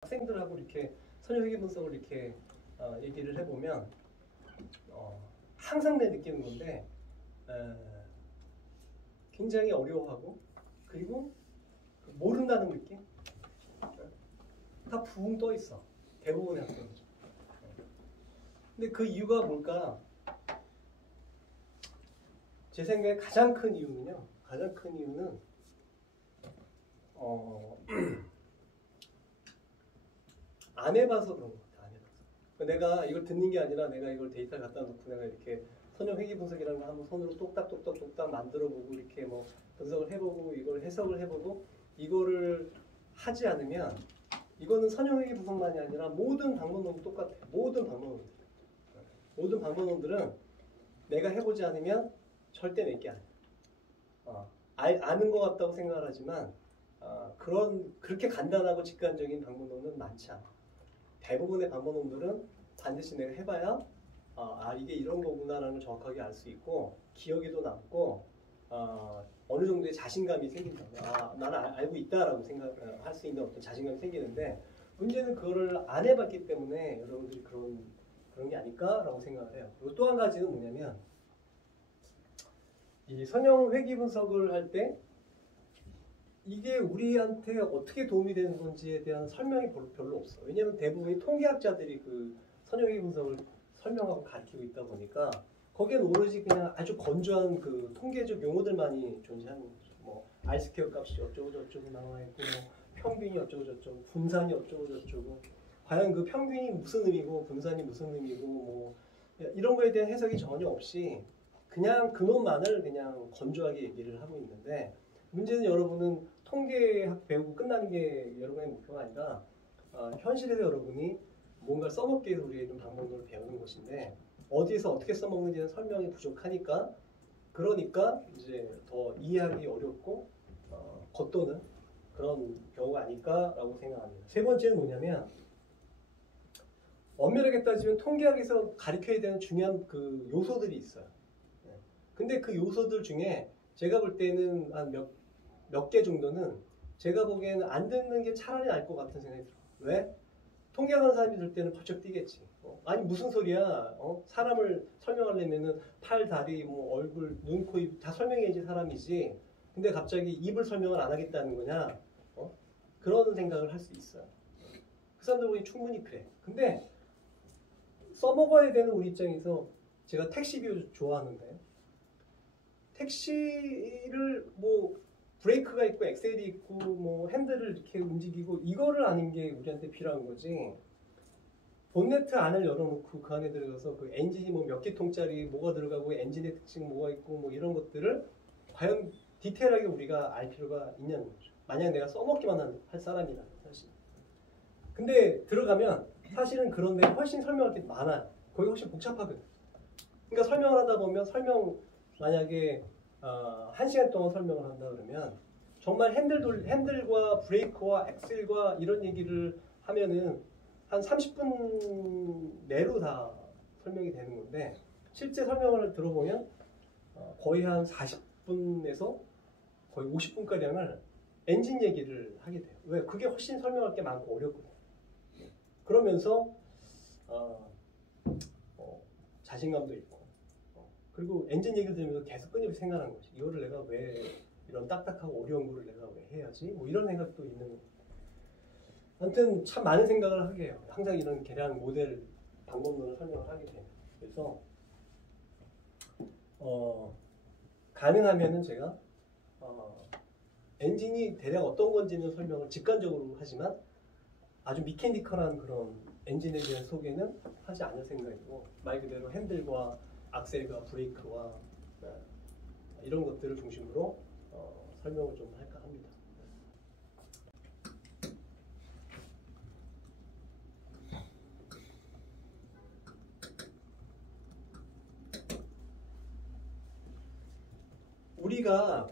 학생들하고 이렇게 선형회계 분석을 이렇게 얘기를 해보면 항상 내 느끼는 건데 굉장히 어려워하고 그리고 모른다는 느낌? 다 붕 떠 있어. 대부분의 학생들. 근데 그 이유가 뭘까? 제 생각에 가장 큰 이유는 안 해봐서 그런 것 같아. 안 해봐서. 내가 이걸 듣는 게 아니라 내가 이걸 데이터를 갖다 놓고 내가 이렇게 선형 회계 분석이라는 거 한번 손으로 똑딱똑딱똑딱 만들어보고 이렇게 뭐 분석을 해보고 이걸 해석을 해보고 이거를 하지 않으면 이거는 선형 회계 분석만이 아니라 모든 방법론도 똑같아. 모든 방법론들은 내가 해보지 않으면 절대 내게 아니야. 아는 것 같다고 생각을 하지만 그렇게 간단하고 직관적인 방법론은 많지 않아. 대부분의 방법론들은 반드시 내가 해봐야 이게 이런 거구나라는 걸 정확하게 알 수 있고 기억에도 남고 어느 정도의 자신감이 생긴다. 나는 알고 있다라고 생각할 수 있는 어떤 자신감이 생기는데 문제는 그거를 안 해봤기 때문에 여러분들이 그런 게 아닐까라고 생각을 해요. 그리고 또 한 가지는 뭐냐면 이 선형 회계 분석을 할 때 이게 우리한테 어떻게 도움이 되는 건지에 대한 설명이 별로 없어. 왜냐하면 대부분이 통계학자들이 그 선형회계 분석을 설명하고 가르치고 있다 보니까 거기엔 오로지 그냥 아주 건조한 그 통계적 용어들만이 존재하는 거죠. 뭐 R스퀘어 값이 어쩌고 저쩌고 나와 있고 뭐 평균이 어쩌고 저쩌고 분산이 어쩌고 저쩌고 과연 그 평균이 무슨 의미고 분산이 무슨 의미고 뭐 이런 거에 대한 해석이 전혀 없이 그냥 그놈만을 그냥 건조하게 얘기를 하고 있는데 문제는 여러분은 통계학 배우고 끝나는 게 여러분의 목표가 아니라 현실에서 여러분이 뭔가를 써먹기 위해서 우리가 이런 방법론을 배우는 것인데 어디에서 어떻게 써먹는지는 설명이 부족하니까 그러니까 이제 더 이해하기 어렵고 겉도는 그런 경우가 아닐까라고 생각합니다. 세 번째는 뭐냐면 엄밀하게 따지면 통계학에서 가르쳐야 되는 중요한 그 요소들이 있어요. 근데 그 요소들 중에 제가 볼 때는 한 몇 개 정도는 제가 보기에는 안 듣는 게 차라리 나을 것 같은 생각이 들어요. 왜? 통계하는 사람이 들 때는 벌쩍 뛰겠지. 아니 무슨 소리야? 사람을 설명하려면은 팔, 다리, 뭐 얼굴, 눈, 코, 입 다 설명해야지 사람이지. 근데 갑자기 입을 설명을 안 하겠다는 거냐? 그런 생각을 할 수 있어요. 그 사람들 보기 충분히 그래. 근데 써먹어야 되는 우리 입장에서 제가 택시 비유 좋아하는데 택시를 뭐 브레이크가 있고 엑셀이 있고 뭐 핸들을 이렇게 움직이고 이거를 아는 게 우리한테 필요한 거지. 본네트 안을 열어놓고 그 안에 들어가서 그 엔진이 뭐 몇 개 통짜리 뭐가 들어가고 엔진의 특징 뭐가 있고 뭐 이런 것들을 과연 디테일하게 우리가 알 필요가 있냐는 거죠. 만약 내가 써먹기만 할 사람이라면 사실. 근데 들어가면 사실은 그런데 훨씬 설명할 게 많아요. 거기 훨씬 복잡하거든. 그러니까 설명을 하다 보면 만약에 1시간 동안 설명을 한다 그러면 정말 핸들과 브레이크와 엑셀과 이런 얘기를 하면은 한 30분 내로 다 설명이 되는 건데 실제 설명을 들어보면 거의 한 40분에서 거의 50분가량을 엔진 얘기를 하게 돼요. 왜? 그게 훨씬 설명할 게 많고 어렵거든요. 그러면서 자신감도 있고 그리고 엔진 얘기를 들으면서 계속 끊임없이 생각하는 거지. 이거를 내가 왜 이런 딱딱하고 어려운 거를 내가 왜 해야지? 뭐 이런 생각도 있는 거예요. 아무튼 참 많은 생각을 하게 해요. 항상 이런 계량 모델 방법론을 설명을 하게 돼요. 그래서 가능하면은 제가 엔진이 대략 어떤 건지는 설명을 직관적으로 하지만 아주 미케니컬한 그런 엔진에 대한 소개는 하지 않을 생각이고 말 그대로 핸들과 악셀과 브레이크와 이런 것들을 중심으로 설명을 좀 할까 합니다. 우리가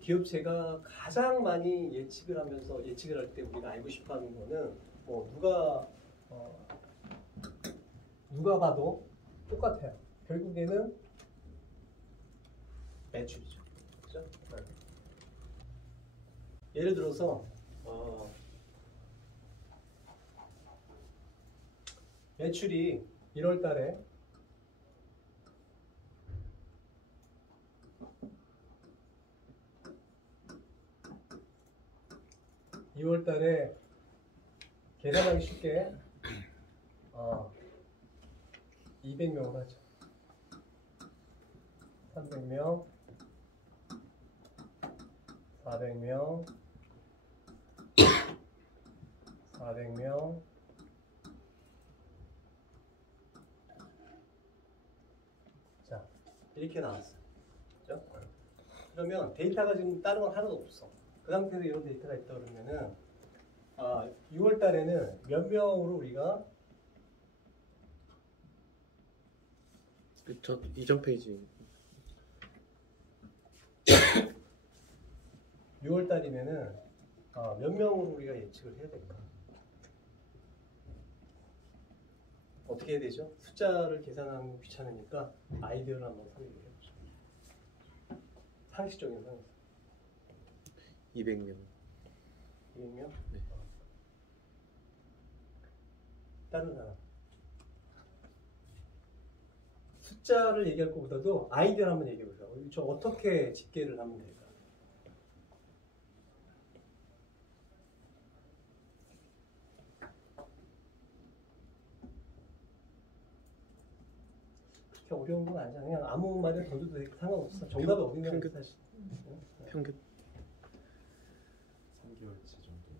기업체가 가장 많이 예측을 할 때 우리가 알고 싶어 하는 거는 뭐 누가 봐도 똑같아요. 결국에는 매출이죠. 그죠? 예를 들어서 매출이 1월 달에 2월 달에 계산하기 쉽게 200명을 하죠. 300명, 400명, 400명, 자, 이렇게 나왔어요. 그죠? 그러면 데이터가 지금 다른 건 하나도 없어. 그 상태에서 이런 데이터가 있다 그러면은 6월 달에는 몇 명으로 우리가 저 이전 페이지 6월 달이면은 몇 명으로 우리가 예측을 해야 될까? 어떻게 해야 되죠? 숫자를 계산하는 거 귀찮으니까 아이디어를 한번 설명해 보죠. 상식적인 상황. 200명. 200명? 네. 다른 사람. 숫자를 얘기할 것보다도 아이디어를 한번 얘기해 보세요. 저 어떻게 집계를 하면 될까? 그렇게 어려운 건 아니잖아. 그냥 아무 말을 던져도 상관없어. 정답이 어디냐고 사실. 평균 3개월치 정도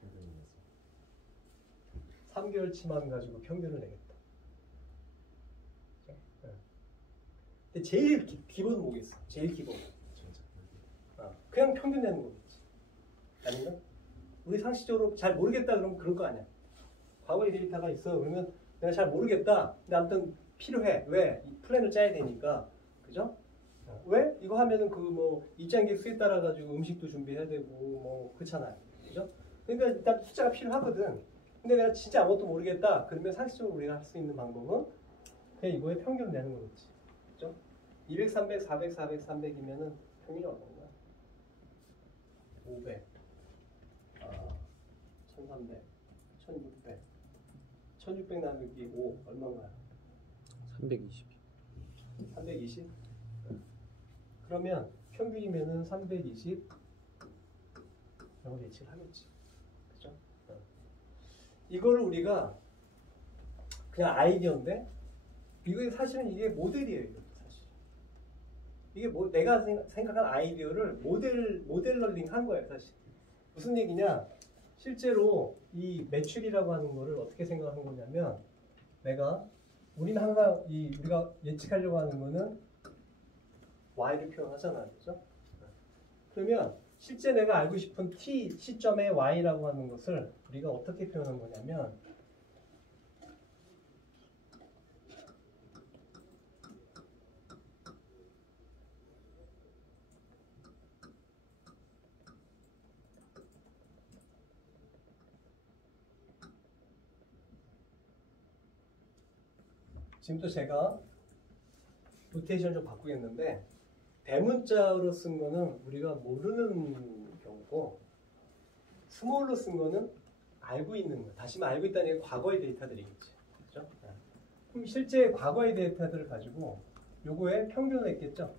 평균이면서 3개월치만 가지고 평균을 내겠다. 근데 제일 기본은 뭐겠어? 제일 기본. 그냥 평균 내는 거겠지. 아닌가? 우리 상식적으로 잘 모르겠다 그러면 그럴 거 아니야. 과거의 데이터가 있어. 그러면 내가 잘 모르겠다. 근데 아무튼 필요해. 왜? 이 플랜을 짜야 되니까. 그죠? 왜? 이거 하면은 그 뭐 입장객 수에 따라 가지고 음식도 준비해야 되고 뭐 그렇잖아요. 그죠? 그러니까 일단 숫자가 필요하거든. 근데 내가 진짜 아무것도 모르겠다. 그러면 상식적으로 우리가 할 수 있는 방법은 그냥 이거에 평균 내는 거겠지. 그죠? 200, 300, 400, 400, 300이면은 평균이 얼마인가? 500, 1300, 1600, 1600 나누기 5 얼마인가요? 320. 320? 그러면 평균이면은 320 라고 예측을 하겠지. 그죠? 이거를 우리가 그냥 아이디어인데 이게 사실은 이게 모델이에요. 사실. 이게 뭐 내가 생각한 아이디어를 모델러링 한 거예요. 사실. 무슨 얘기냐? 실제로 이 매출이라고 하는 거를 어떻게 생각하는 거냐면 우리는 항상 우리가 예측하려고 하는 거는 Y를 표현하잖아요. 그죠? 그러면 실제 내가 알고 싶은 T 시점의 Y라고 하는 것을 우리가 어떻게 표현한 거냐면 지금 또 제가 노테이션을 좀 바꾸겠는데 대문자로 쓴 거는 우리가 모르는 경우고 스몰로 쓴 거는 알고 있는 거. 다시 말해 알고 있다는 게 과거의 데이터들이겠지. 그렇죠? 그럼 실제 과거의 데이터들을 가지고 요거에 평균을 했겠죠.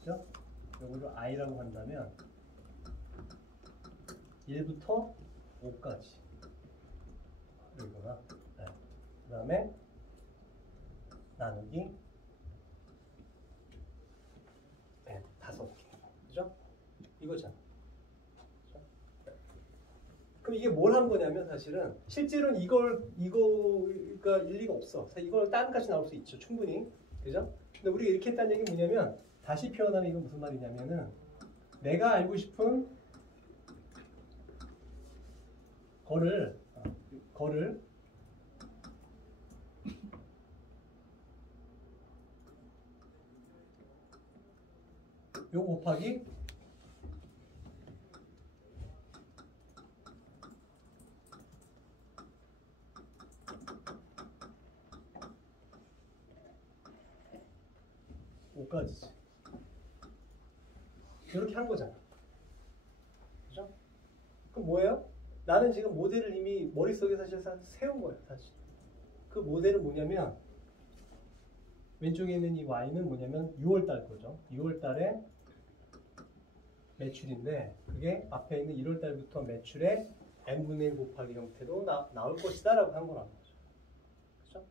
그렇죠? 요거를 i라고 한다면 1부터 5까지 이거나 그 다음에 나누기 5개. 그죠? 이거잖아. 그죠? 그럼 이게 뭘 한 거냐면 사실은 실제로는 이거가 일리가 없어. 이걸 다른 값이 나올 수 있죠. 충분히. 그죠? 근데 우리가 이렇게 했다는 얘기 뭐냐면 다시 표현하면 이건 무슨 말이냐면은 내가 알고 싶은 거를 요 곱하기 까지지 이렇게 한 거잖아. 그죠? 그럼 뭐예요? 나는 지금 모델을 이미 머릿속에 사실 세운 거예요, 사실. 그 모델은 뭐냐면 왼쪽에 있는 이 Y는 뭐냐면 6월 달 거죠. 6월 달에 매출인데 그게 앞에 있는 1월 달부터 매출의 n분의 1 곱하기 형태로 나올 것이다 라고 한 거란 말이죠. 그렇죠?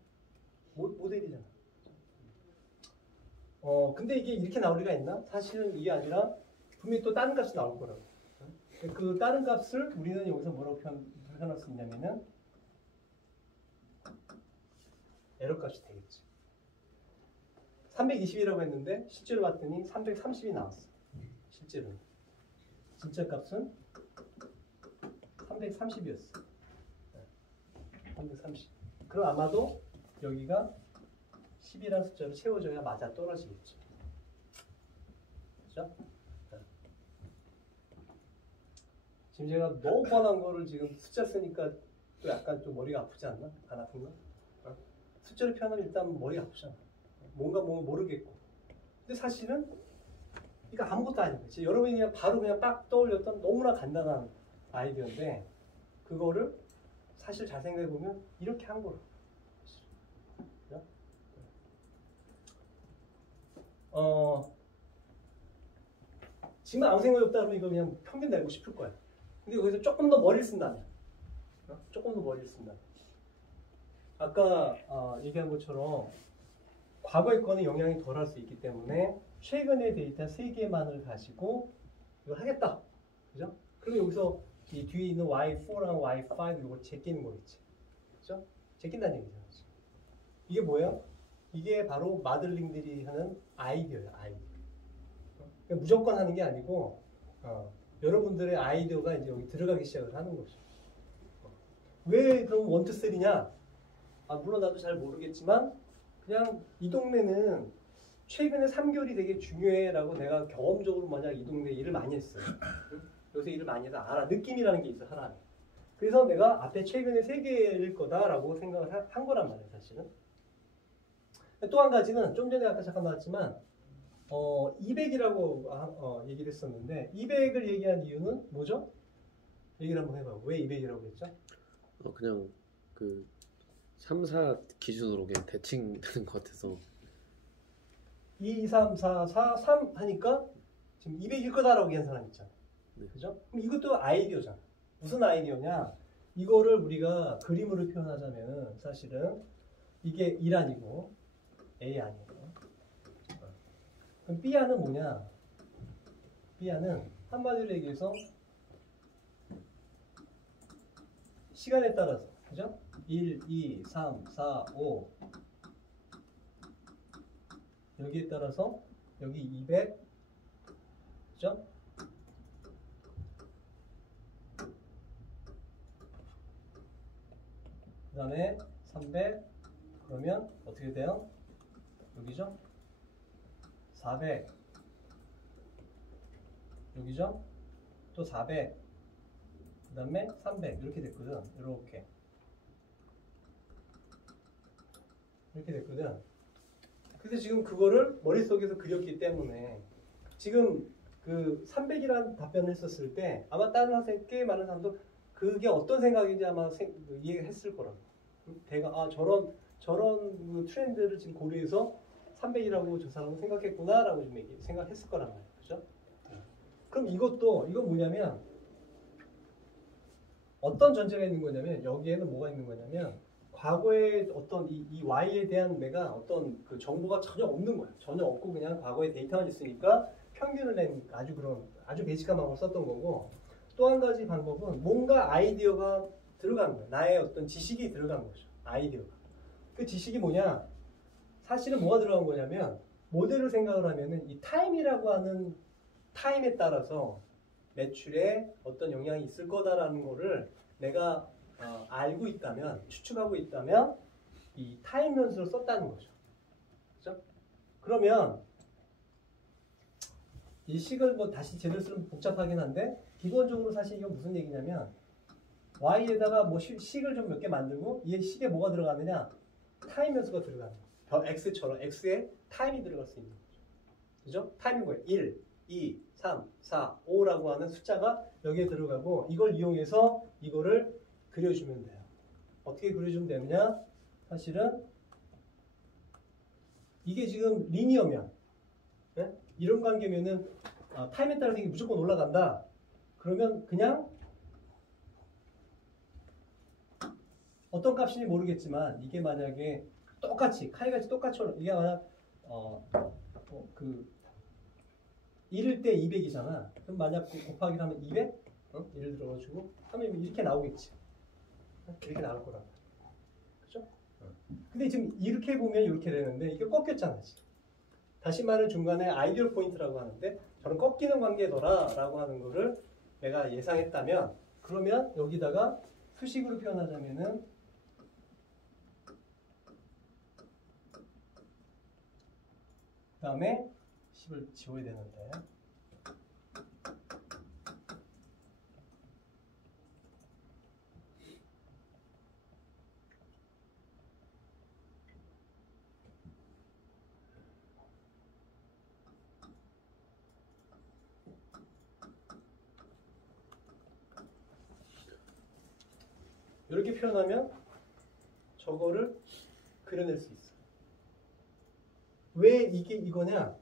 모델이잖아. 근데 이게 이렇게 나올 리가 있나? 사실은 이게 아니라 분명히 또 다른 값이 나올 거라고. 그 다른 값을 우리는 여기서 뭐라고 표현할 수 있냐면은 에러 값이 되겠지. 320이라고 했는데 실제로 봤더니 330이 나왔어. 실제로. 진짜 값은 330이었어. 330. 그럼 아마도 여기가 10이라는 숫자로 채워져야 맞아 떨어지겠죠. 그렇죠? 지금 제가 너무 뻔한 거를 지금 숫자 쓰니까 또 약간 좀 머리가 아프지 않나? 안 아픈가? 숫자를 표현하면 일단 머리가 아프잖아. 뭔가 모르겠고. 근데 사실은 이거 아무것도 아닌 거지. 여러분이 그냥 바로 그냥 빡 떠올렸던 너무나 간단한 아이디어인데 그거를 사실 잘 생각해 보면 이렇게 한 거라. 지금 아무 생각이 없다 그러면 이거 그냥 평균 내고 싶을 거야. 근데 거기서 조금 더 머리를 쓴다면, 조금 더 머리를 쓴다면. 아까 얘기한 것처럼 과거의 거는 영향이 덜할 수 있기 때문에 최근의 데이터 3개만을 가지고 이걸 하겠다. 그죠? 그리고 여기서 이 뒤에 있는 Y4랑 Y5 이걸 제끼는 거겠지. 그죠? 제낀다는 얘기잖아. 이게 뭐예요? 이게 바로 마들링들이 하는 아이디어예요. 아이디어. 그러니까 무조건 하는 게 아니고 여러분들의 아이디어가 이제 여기 들어가기 시작을 하는 거죠. 왜 그럼 1, 2, 3냐? 물론 나도 잘 모르겠지만 그냥 이 동네는 최근에 3개월이 되게 중요해라고 내가 경험적으로 만약 이 동네 일을 많이 했어요. 요새 일을 많이 해서 알아. 느낌이라는 게 있어, 사람이. 그래서 내가 앞에 최근에 3개일 거다라고 생각을 한 거란 말이에요, 사실은. 또 한 가지는 좀 전에 아까 잠깐 나왔지만 200이라고 얘기를 했었는데 200을 얘기한 이유는 뭐죠? 얘기를 한번 해봐요. 왜 200이라고 했죠? 그냥 그 3, 4 기준으로 그냥 대칭 되는 것 같아서 2, 3, 4, 4, 3 하니까 지금 200일 거다라고 얘기한 사람 있잖아. 네. 그죠? 그럼 이것도 아이디어잖아. 무슨 아이디어냐? 이거를 우리가 그림으로 표현하자면 사실은 이게 1 아니고 A 아니에요. 그럼 B안은 뭐냐? B안은 한마디로 얘기해서 시간에 따라서, 그죠? 1, 2, 3, 4, 5 여기에 따라서 여기 200, 그죠? 그 다음에 300 그러면 어떻게 돼요? 여기죠? 400 여기죠? 또 400 그 다음에 300 이렇게 됐거든. 이렇게 됐거든. 그래서 지금 그거를 머릿속에서 그렸기 때문에 지금 그 300이라는 답변을 했었을 때 아마 다른 학생 꽤 많은 사람도 그게 어떤 생각인지 아마 이해했을 거라고. 대가 저런 그 트렌드를 지금 고려해서 300이라고 저 사람은 생각했구나라고 좀 생각했을 거란 말이에요. 그죠? 그럼 이건 뭐냐면 어떤 전제가 있는 거냐면 여기에는 뭐가 있는 거냐면 과거에 어떤 이 Y에 대한 내가 어떤 그 정보가 전혀 없는 거야. 전혀 없고 그냥 과거에 데이터만 있으니까 평균을 낸 아주 베이직한 방법을 썼던 거고 또 한 가지 방법은 뭔가 아이디어가 들어간 거야. 나의 어떤 지식이 들어간 거죠. 아이디어가. 그 지식이 뭐냐? 사실은 뭐가 들어간 거냐면 모델을 생각을 하면은 이 타임이라고 하는 타임에 따라서 매출에 어떤 영향이 있을 거다라는 거를 내가 알고 있다면 추측하고 있다면 이 타임 변수를 썼다는 거죠. 그죠? 그러면 이 식을 뭐 다시 제대로 쓰면 복잡하긴 한데 기본적으로 사실 이건 무슨 얘기냐면 Y에다가 뭐 식을 좀 몇 개 만들고 이 식에 뭐가 들어가느냐? 타임 변수가 들어가는 거예요. X처럼 X에 타임이 들어갈 수 있는 거죠. 그죠? 타임인 거예요. 1, 2, 3, 4, 5라고 하는 숫자가 여기에 들어가고 이걸 이용해서 이거를 그려주면 돼요. 어떻게 그려주면 되느냐? 사실은 이게 지금 리니어면 네? 이런 관계면은 타임에 따라서 이게 무조건 올라간다. 그러면 그냥 어떤 값인지 모르겠지만 이게 만약에 똑같이 칼같이 똑같이 이게 만약 그 1일 때 200이잖아. 그럼 만약 곱하기를 하면 200? 예를 들어가지고 하면 이렇게 나오겠지. 이렇게 나올 거라고. 그죠? 근데 지금 이렇게 보면 이렇게 되는데 이게 꺾였잖아. 지금. 다시 말해 중간에 아이디얼 포인트라고 하는데 저는 꺾이는 관계더라 라고 하는 거를 내가 예상했다면 그러면 여기다가 수식으로 표현하자면은 그 다음에 10을 지워야 되는데 이렇게 표현하면 저거를 그려낼 수 있어. 왜 이게 이거냐?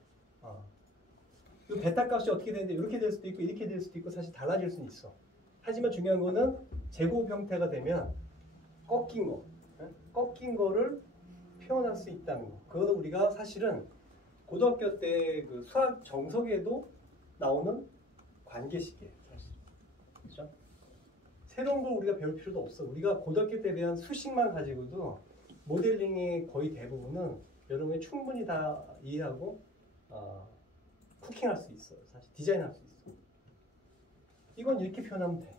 이 베타 값이 어떻게 되는데 이렇게 될 수도 있고 이렇게 될 수도 있고 사실 달라질 수는 있어. 하지만 중요한 거는 제곱 형태가 되면 꺾인 거를 표현할 수 있다는 거. 그거는 우리가 사실은 고등학교 때 그 수학 정석에도 나오는 관계식이에요. 사실. 그렇죠? 새로운 걸 우리가 배울 필요도 없어. 우리가 고등학교 때 배운 수식만 가지고도 모델링의 거의 대부분은 여러분이 충분히 다 이해하고 쿠킹할 수 있어요. 사실 디자인할 수 있어. 이건 이렇게 표현하면 돼.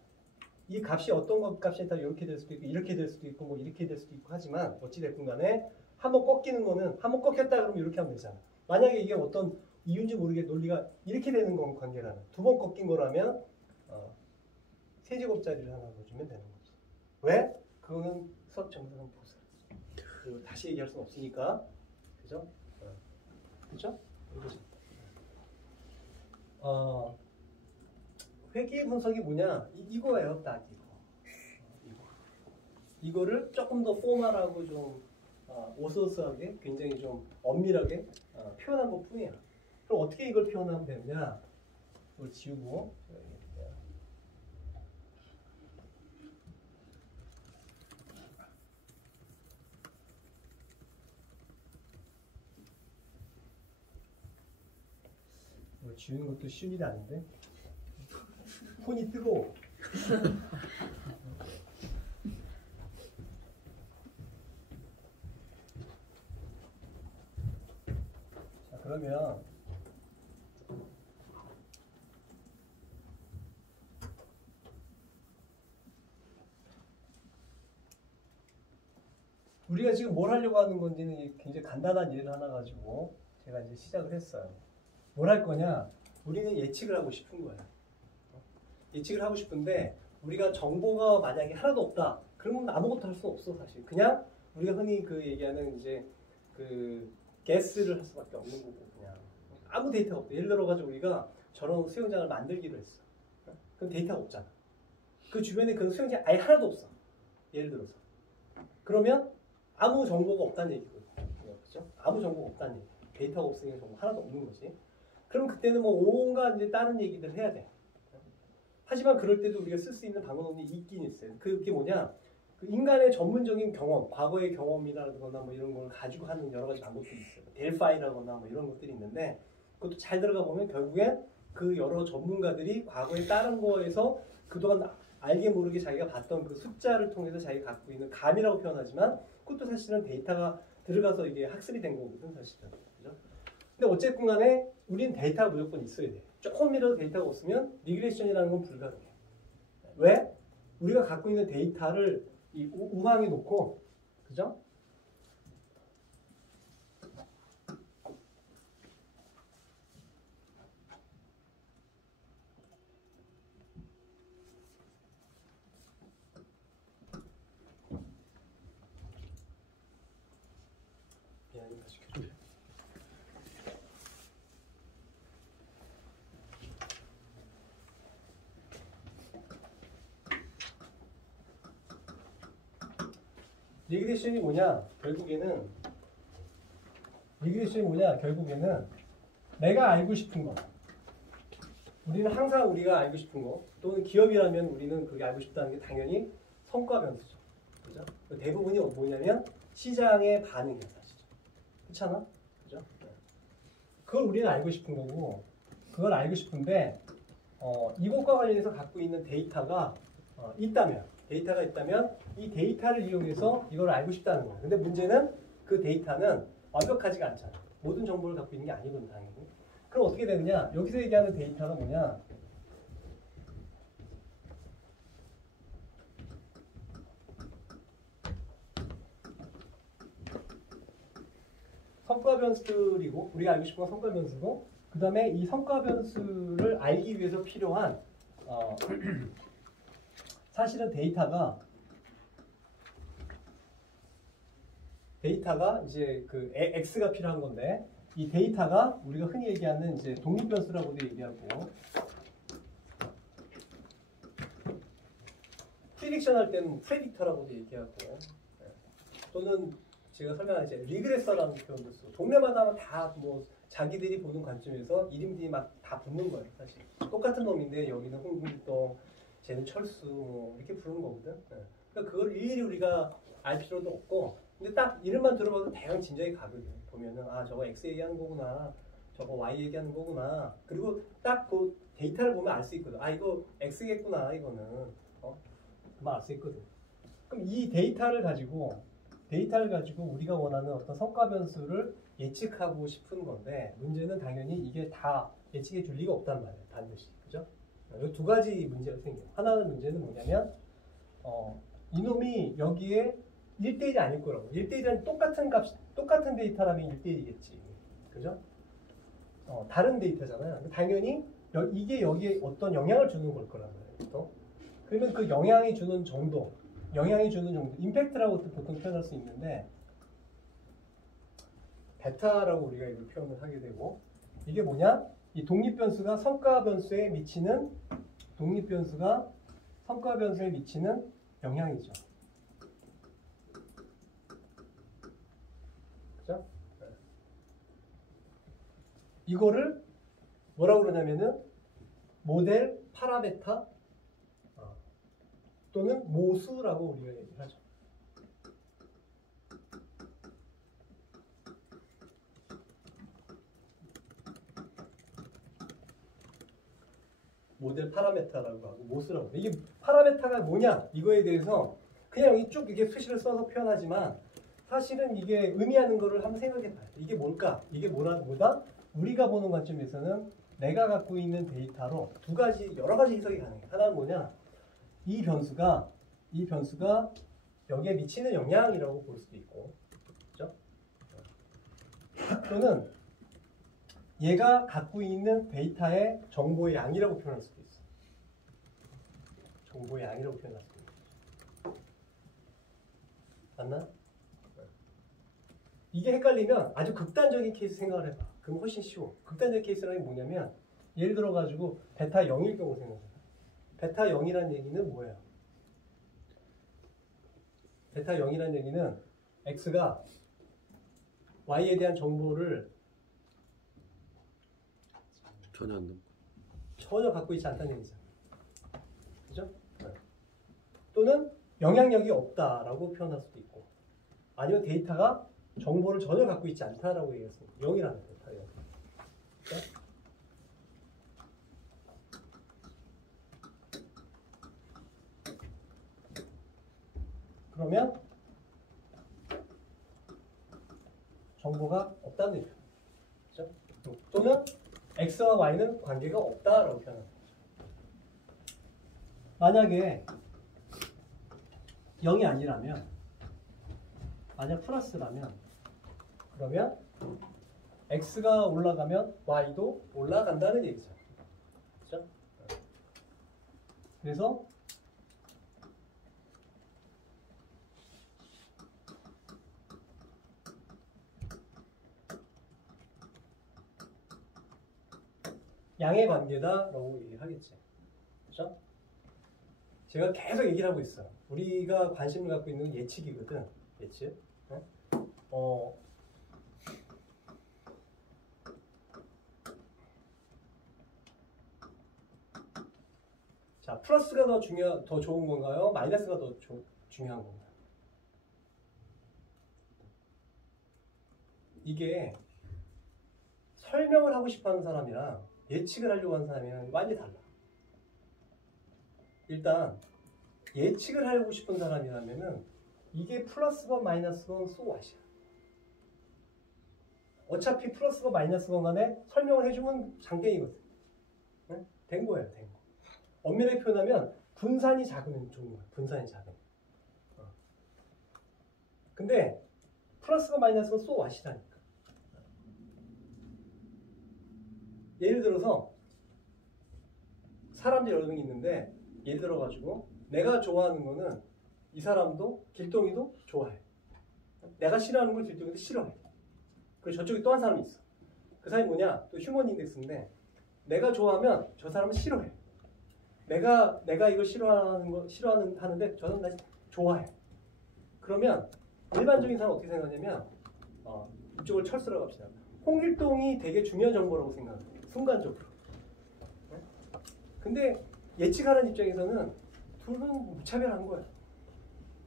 이 값이 어떤 것 값에 따라 이렇게 될 수도 있고 이렇게 될 수도 있고 뭐 이렇게 될 수도 있고 하지만 어찌 됐든 간에 한번 꺾이는 거는 한번 꺾였다 그러면 이렇게 하면 되잖아. 만약에 이게 어떤 이유인지 모르게 논리가 이렇게 되는 건 관계라는 두 번 꺾인 거라면 세제곱짜리를 하나 넣어주면 되는 거지. 왜? 그거는 수학 정석은 보수. 그리고 다시 얘기할 수는 없으니까. 그죠? 그죠? 이거지. 회귀 분석이 뭐냐? 이거예요, 딱 이거. 이거를 조금 더 포멀하고 좀 오소스하게, 굉장히 좀 엄밀하게 표현한 것뿐이야. 그럼 어떻게 이걸 표현하면 되느냐? 이걸 지우고. 이거 지우는 것도 쉬운 일이 아닌데. 손이 뜨거워. 자, 그러면 우리가 지금 뭘 하려고 하는 건지는 굉장히 간단한 예를 하나 가지고 제가 이제 시작을 했어요. 뭘 할 거냐? 우리는 예측을 하고 싶은 거야. 예측을 하고 싶은데 우리가 정보가 만약에 하나도 없다. 그러면 아무것도 할 수 없어 사실. 그냥 우리가 흔히 그 얘기하는 이제 그 게스를 할 수밖에 없는 거고 그냥 아무 데이터가 없다. 예를 들어 가지고 우리가 저런 수영장을 만들기로 했어. 그럼 데이터가 없잖아. 그 주변에 그런 수영장이 아예 하나도 없어. 예를 들어서. 그러면 아무 정보가 없다는 얘기거든요. 그렇죠? 아무 정보가 없다는 얘기. 데이터가 없으니까 정보 하나도 없는 거지. 그럼 그때는 뭐 온갖 이제 다른 얘기들 해야 돼. 하지만 그럴 때도 우리가 쓸 수 있는 방법이 있긴 있어요. 그게 뭐냐? 그 인간의 전문적인 경험, 과거의 경험이라거나 뭐 이런 걸 가지고 하는 여러 가지 방법들이 있어요. 델파이라거나 뭐 이런 것들이 있는데 그것도 잘 들어가 보면 결국엔 그 여러 전문가들이 과거에 다른 거에서 그동안 알게 모르게 자기가 봤던 그 숫자를 통해서 자기가 갖고 있는 감이라고 표현하지만 그것도 사실은 데이터가 들어가서 이게 학습이 된 거거든 사실은. 그죠? 근데 어쨌든 간에 우리는 데이터가 무조건 있어야 돼. 조금이라도 데이터가 없으면 리그레이션이라는 건 불가능해. 왜? 우리가 갖고 있는 데이터를 이 우항에 놓고, 그죠? 리그레션이 뭐냐? 결국에는 내가 알고 싶은 거. 우리는 항상 우리가 알고 싶은 거 또는 기업이라면 우리는 그게 알고 싶다는 게 당연히 성과 변수죠. 그죠? 대부분이 뭐냐면 시장의 반응이야 사실. 그렇잖아? 그죠? 그걸 우리는 알고 싶은 거고 그걸 알고 싶은데 이것과 관련해서 갖고 있는 데이터가 있다면 이 데이터를 이용해서 이걸 알고 싶다는 거야. 근데 문제는 그 데이터는 완벽하지가 않잖아. 모든 정보를 갖고 있는 게 아니거든 당연히. 그럼 어떻게 되느냐? 여기서 얘기하는 데이터가 뭐냐? 성과 변수들이고 우리가 알고 싶은 건 성과 변수고 그 다음에 이 성과 변수를 알기 위해서 필요한 사실은 데이터가 이제 그 X가 필요한 건데 이 데이터가 우리가 흔히 얘기하는 이제 독립 변수라고도 얘기하고 프리딕션 할 때는 프레딕터라고도 얘기하고 또는 제가 설명한 이제 리그레서라는 표현도 쓰고 동네마다 다 뭐 자기들이 보는 관점에서 이름들이 막 다 붙는 거예요 사실. 똑같은 놈인데 여기는 홍길동, 쟤는 철수 뭐 이렇게 부르는 거거든. 그러니까 그걸 일일이 우리가 알 필요도 없고 근데 딱 이름만 들어봐도 대강 짐작이 가거든. 보면은 아 저거 X 얘기하는 거구나, 저거 Y 얘기하는 거구나. 그리고 딱 그 데이터를 보면 알 수 있거든. 아 이거 X겠구나 이거는. 그만 알 수 있거든. 그럼 이 데이터를 가지고 우리가 원하는 어떤 성과 변수를 예측하고 싶은 건데 문제는 당연히 이게 다 예측해 줄 리가 없단 말이에요. 반드시. 그죠? 여기 두 가지 문제가 생겨요. 하나는 문제는 뭐냐면 이놈이 여기에 1대1이 아닐 거라고. 1대1이란 똑같은 데이터라면 1대1이겠지. 그죠? 다른 데이터잖아요. 당연히 이게 여기에 어떤 영향을 주는 걸 거란 말이에요. 그러면 그 영향이 주는 정도, 임팩트라고 보통 표현할 수 있는데 베타라고 우리가 이걸 표현을 하게 되고 이게 뭐냐? 이 독립 변수가 성과 변수에 미치는 영향이죠. 그죠? 이거를 뭐라고 그러냐면은 모델 파라메타 또는 모수라고 우리가 얘기를 하죠. 모델 파라메타라고 하고 모수라고 하고 이게 파라메타가 뭐냐 이거에 대해서 그냥 여기 쭉 이게 수식을 써서 표현하지만 사실은 이게 의미하는 거를 한번 생각해 봐요. 이게 뭘까? 이게 뭐다? 우리가 보는 관점에서는 내가 갖고 있는 데이터로 여러 가지 해석이 가능해. 하나는 뭐냐? 이 변수가 여기에 미치는 영향이라고 볼 수도 있고, 그렇죠? 또는 얘가 갖고 있는 데이터의 정보의 양이라고 표현할 수도 있어. 정보의 양이라고 표현할 수도 있어. 맞나? 이게 헷갈리면 아주 극단적인 케이스 생각을 해봐. 그럼 훨씬 쉬워. 극단적인 케이스라는 게 뭐냐면 예를 들어가지고 베타 0일 경우 생각해봐. 베타 0이라는 얘기는 뭐예요? 베타 0이라는 얘기는 X가 Y에 대한 정보를 전혀 갖고 있지 않다는 얘기잖아요. 그죠? 또는 영향력이 없다라고 표현할 수도 있고 아니면 데이터가 정보를 전혀 갖고 있지 않다라고 얘기했습니다. 0이라는 데이터 0. 그죠? 그러면 정보가 없다는 얘기죠. 그렇죠? 또는 X와 Y는 관계가 없다라고 표현합니다. 만약에 0이 아니라면 만약 플러스라면 그러면 X가 올라가면 Y도 올라간다는 얘기죠. 그렇죠? 그래서 양의 관계다라고 얘기하겠지. 그렇죠? 제가 계속 얘기를 하고 있어요. 우리가 관심을 갖고 있는 건 예측이거든. 예측. 어, 자, 플러스가 더 좋은 건가요? 마이너스가 더 중요한 건가요? 이게 설명을 하고 싶어 하는 사람이랑 예측을 하려고 하는 사람이랑 완전히 달라. 일단 예측을 하고 싶은 사람이라면은 이게 플러스건 마이너스건 so what이야. 어차피 플러스건 마이너스건 간에 설명을 해주면 장땡이거든. 네? 된 거예요, 된 거. 엄밀하게 표현하면 분산이 작은 종류야. 분산이 작은. 근데 플러스건 마이너스건 so what이라니까. 예를 들어서 사람들이 여러 명이 있는데 예를 들어가지고 내가 좋아하는 거는 이 사람도 길동이도 좋아해. 내가 싫어하는 걸 길동이도 싫어해. 그리고 저쪽에 또 한 사람이 있어. 그 사람이 뭐냐? 또 휴먼 인덱스인데 내가 좋아하면 저 사람은 싫어해. 내가 이걸 하는데 저 사람은 다시 좋아해. 그러면 일반적인 사람은 어떻게 생각하냐면 이쪽을 철수라고 합시다. 홍길동이 되게 중요한 정보라고 생각해요. 순간적으로. 네? 근데 예측하는 입장에서는 둘은 무차별한 거야.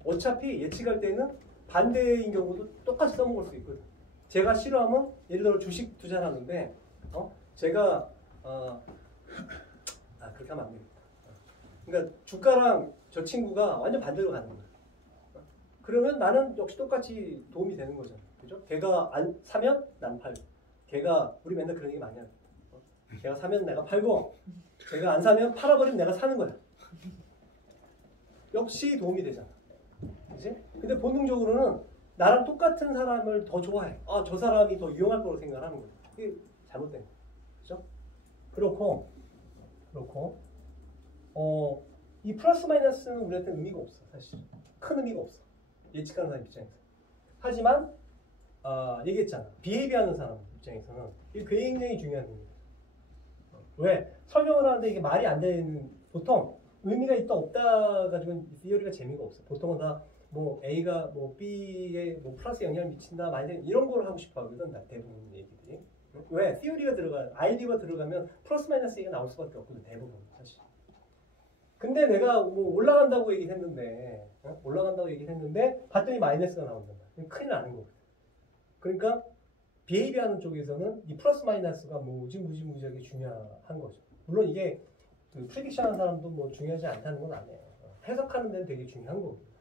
어차피 예측할 때는 반대인 경우도 똑같이 써먹을 수 있거든. 제가 싫어하면 예를 들어 주식 투자를 하는데 제가 그렇게 하면 안 되겠다. 그러니까 주가랑 저 친구가 완전 반대로 가는 거야. 그러면 나는 역시 똑같이 도움이 되는 거잖아. 그죠? 걔가 안 사면 난 팔고. 걔가 우리 맨날 그런 얘기 많이 하거든. 걔가 사면 내가 팔고 걔가 안 사면 팔아버리면 내가 사는 거야. 역시 도움이 되잖아. 그치? 근데 본능적으로는 나랑 똑같은 사람을 더 좋아해. 저 사람이 더 유용할 거라고 생각하는 거야. 이게 잘못된 거야. 그죠? 그렇고 이 플러스 마이너스는 우리한테 의미가 없어. 사실 큰 의미가 없어. 예측하는 사람 입장에서. 하지만 얘기했잖아. 비헤이비하는 사람 입장에서는 이게 굉장히 중요한 겁니다. 왜? 설명을 하는데 이게 말이 안 되는, 보통 의미가 있다 없다 가지고는 디어리가 재미가 없어. 보통은 다 뭐 A가 뭐 B에 뭐 플러스 영향을 미친다, 마이너스 이런 걸 하고 싶어 하거든. 대부분 얘기들이. 왜? 티어리가 아이디어가 들어가면 플러스 마이너스 얘기가 나올 수밖에 없거든. 대부분 사실. 근데 내가 뭐 올라간다고 얘기했는데 봤더니 마이너스가 나온단 말이야. 큰일 나는 거거든. 그러니까 비헤이비하는 쪽에서는 이 플러스 마이너스가 무지무지하게 중요한 거죠. 물론 이게 그 프리딕션 하는 사람도 뭐 중요하지 않다는 건 아니에요. 해석하는 데는 되게 중요한 거거든요.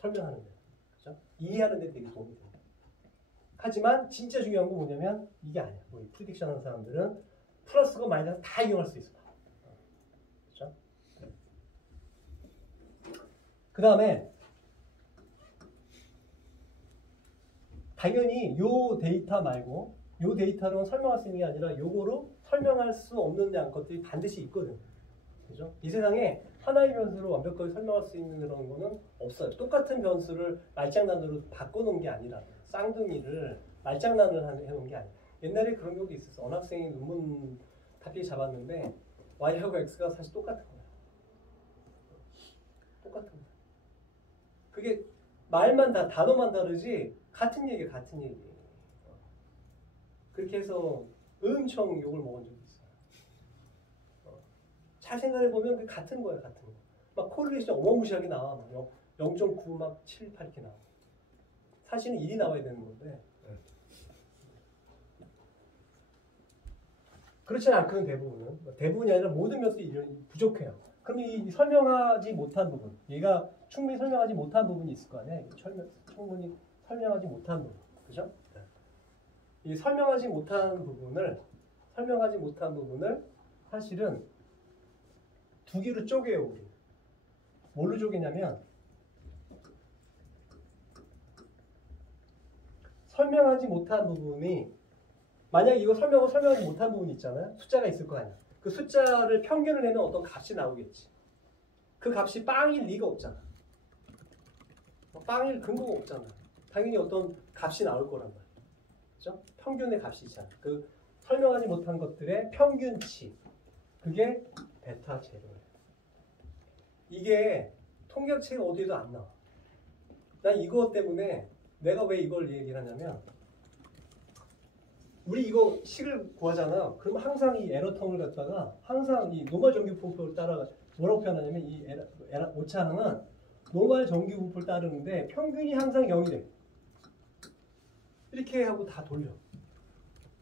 설명하는 데. 그죠? 이해하는 데 되게 도움이 됩니다. 하지만 진짜 중요한 건 뭐냐면 이게 아니야. 뭐 프리딕션 하는 사람들은 플러스고 마이너스 다 이용할 수 있어. 그죠? 그 다음에 당연히 요 데이터 말고 요 데이터로 설명할 수 있는 게 아니라 요거로 설명할 수 없는 것들이 반드시 있거든. 그죠? 이 세상에 하나의 변수로 완벽하게 설명할 수 있는 그런 거는 없어요. 똑같은 변수를 말장난으로 바꿔놓은 게 아니라 쌍둥이를 말장난을 해놓은 게 아니야. 옛날에 그런 경우도 있었어. 어느 학생이 논문 답지 잡았는데 Y하고 X가 사실 똑같은 거야. 똑같은 거야. 그게 말만 단어만 다르지 같은 얘기야, 같은 얘기. 그렇게 해서 엄청 욕을 먹은 적이 있어요. 잘 생각해보면 같은 거야, 같은 거. 막 코릴레이션 어마무시하게 나와. 막 0.9, 막 7, 8 이렇게 나와. 사실은 1이 나와야 되는 건데. 그렇지 않거든, 대부분은. 대부분이 아니라 모든 변수들이 부족해요. 그럼 이 설명하지 못한 부분, 얘가 충분히 설명하지 못한 부분이 있을 거 아니야? 충분히 설명하지 못한 부분. 그죠? 이 설명하지 못한 부분을 사실은 두 개로 쪼개요, 우리. 뭘로 쪼개냐면, 설명하지 못한 부분이, 만약 이거 설명하지 못한 부분이 있잖아요? 숫자가 있을 거 아니야? 그 숫자를 평균을 내면 어떤 값이 나오겠지. 그 값이 빵일 리가 없잖아. 빵일 근거가 없잖아. 당연히 어떤 값이 나올 거란 말이야. 그죠? 평균의 값이 있잖아. 그 설명하지 못한 것들의 평균치. 그게 베타 제로예요. 이게 통계학책에 어디에도 안 나와. 난 이거 때문에 내가 왜 이걸 얘기를 하냐면 우리 이거 식을 구하잖아. 그러면 항상 이 에러텀을 갖다가 항상 이 노멀 전기분포를 따라가 뭐라고 표현하냐면 이 오차항은 노멀 전기분포를 따르는데 평균이 항상 0이 돼. 이렇게 하고 다 돌려.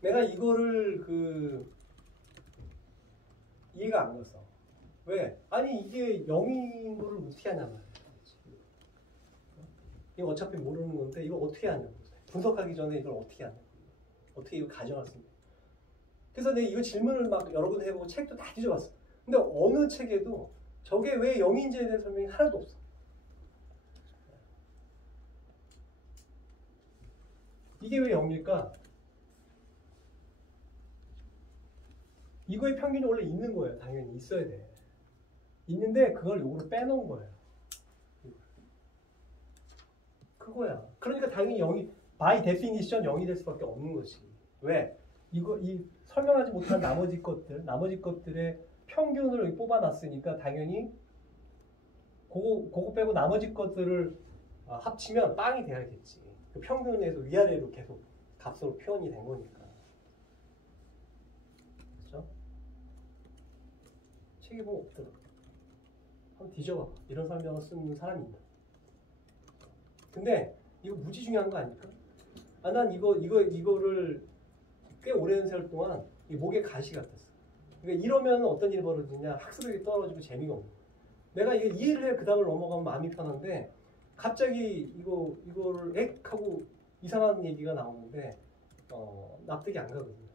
내가 이거를 이해가 안 갔어. 왜? 아니 이게 0인 거를 어떻게 하냐면 이거 어차피 모르는 건데 이걸 어떻게 하냐고. 분석하기 전에 이걸 어떻게 하냐고. 어떻게 이거 가져왔습니까? 그래서 내가 이거 질문을 막 여러 번 해보고 책도 다 뒤져봤어. 근데 어느 책에도 저게 왜 0인지에 대한 설명이 하나도 없어. 이게 왜 0일까? 이거의 평균이 원래 있는 거예요. 당연히 있어야 돼. 있는데 그걸 요거로 빼놓은 거예요. 그거야. 그러니까 당연히 0이 by definition 0이 될 수밖에 없는 것이. 왜? 이 설명하지 못한 나머지 것들의 평균을 뽑아놨으니까 당연히 그거 빼고 나머지 것들을 합치면 빵이 돼야겠지. 그 평균에서 위아래로 계속 값으로 표현이 된 거니까. 그렇죠? 책에 보면 없더라. 한번 뒤져봐. 이런 설명을 쓰는 사람이 있나? 근데 이거 무지 중요한 거 아닐까? 난 이거를 꽤 오랜 세월 동안 이 목에 가시 같았어. 그러니까 이러면 어떤 일이 벌어지냐? 학습력이 떨어지고 재미가 없는 거야. 내가 이게 이해를 해 그 다음을 넘어가면 마음이 편한데 갑자기 이거를 액 하고 이상한 얘기가 나오는데 납득이 안 가거든요.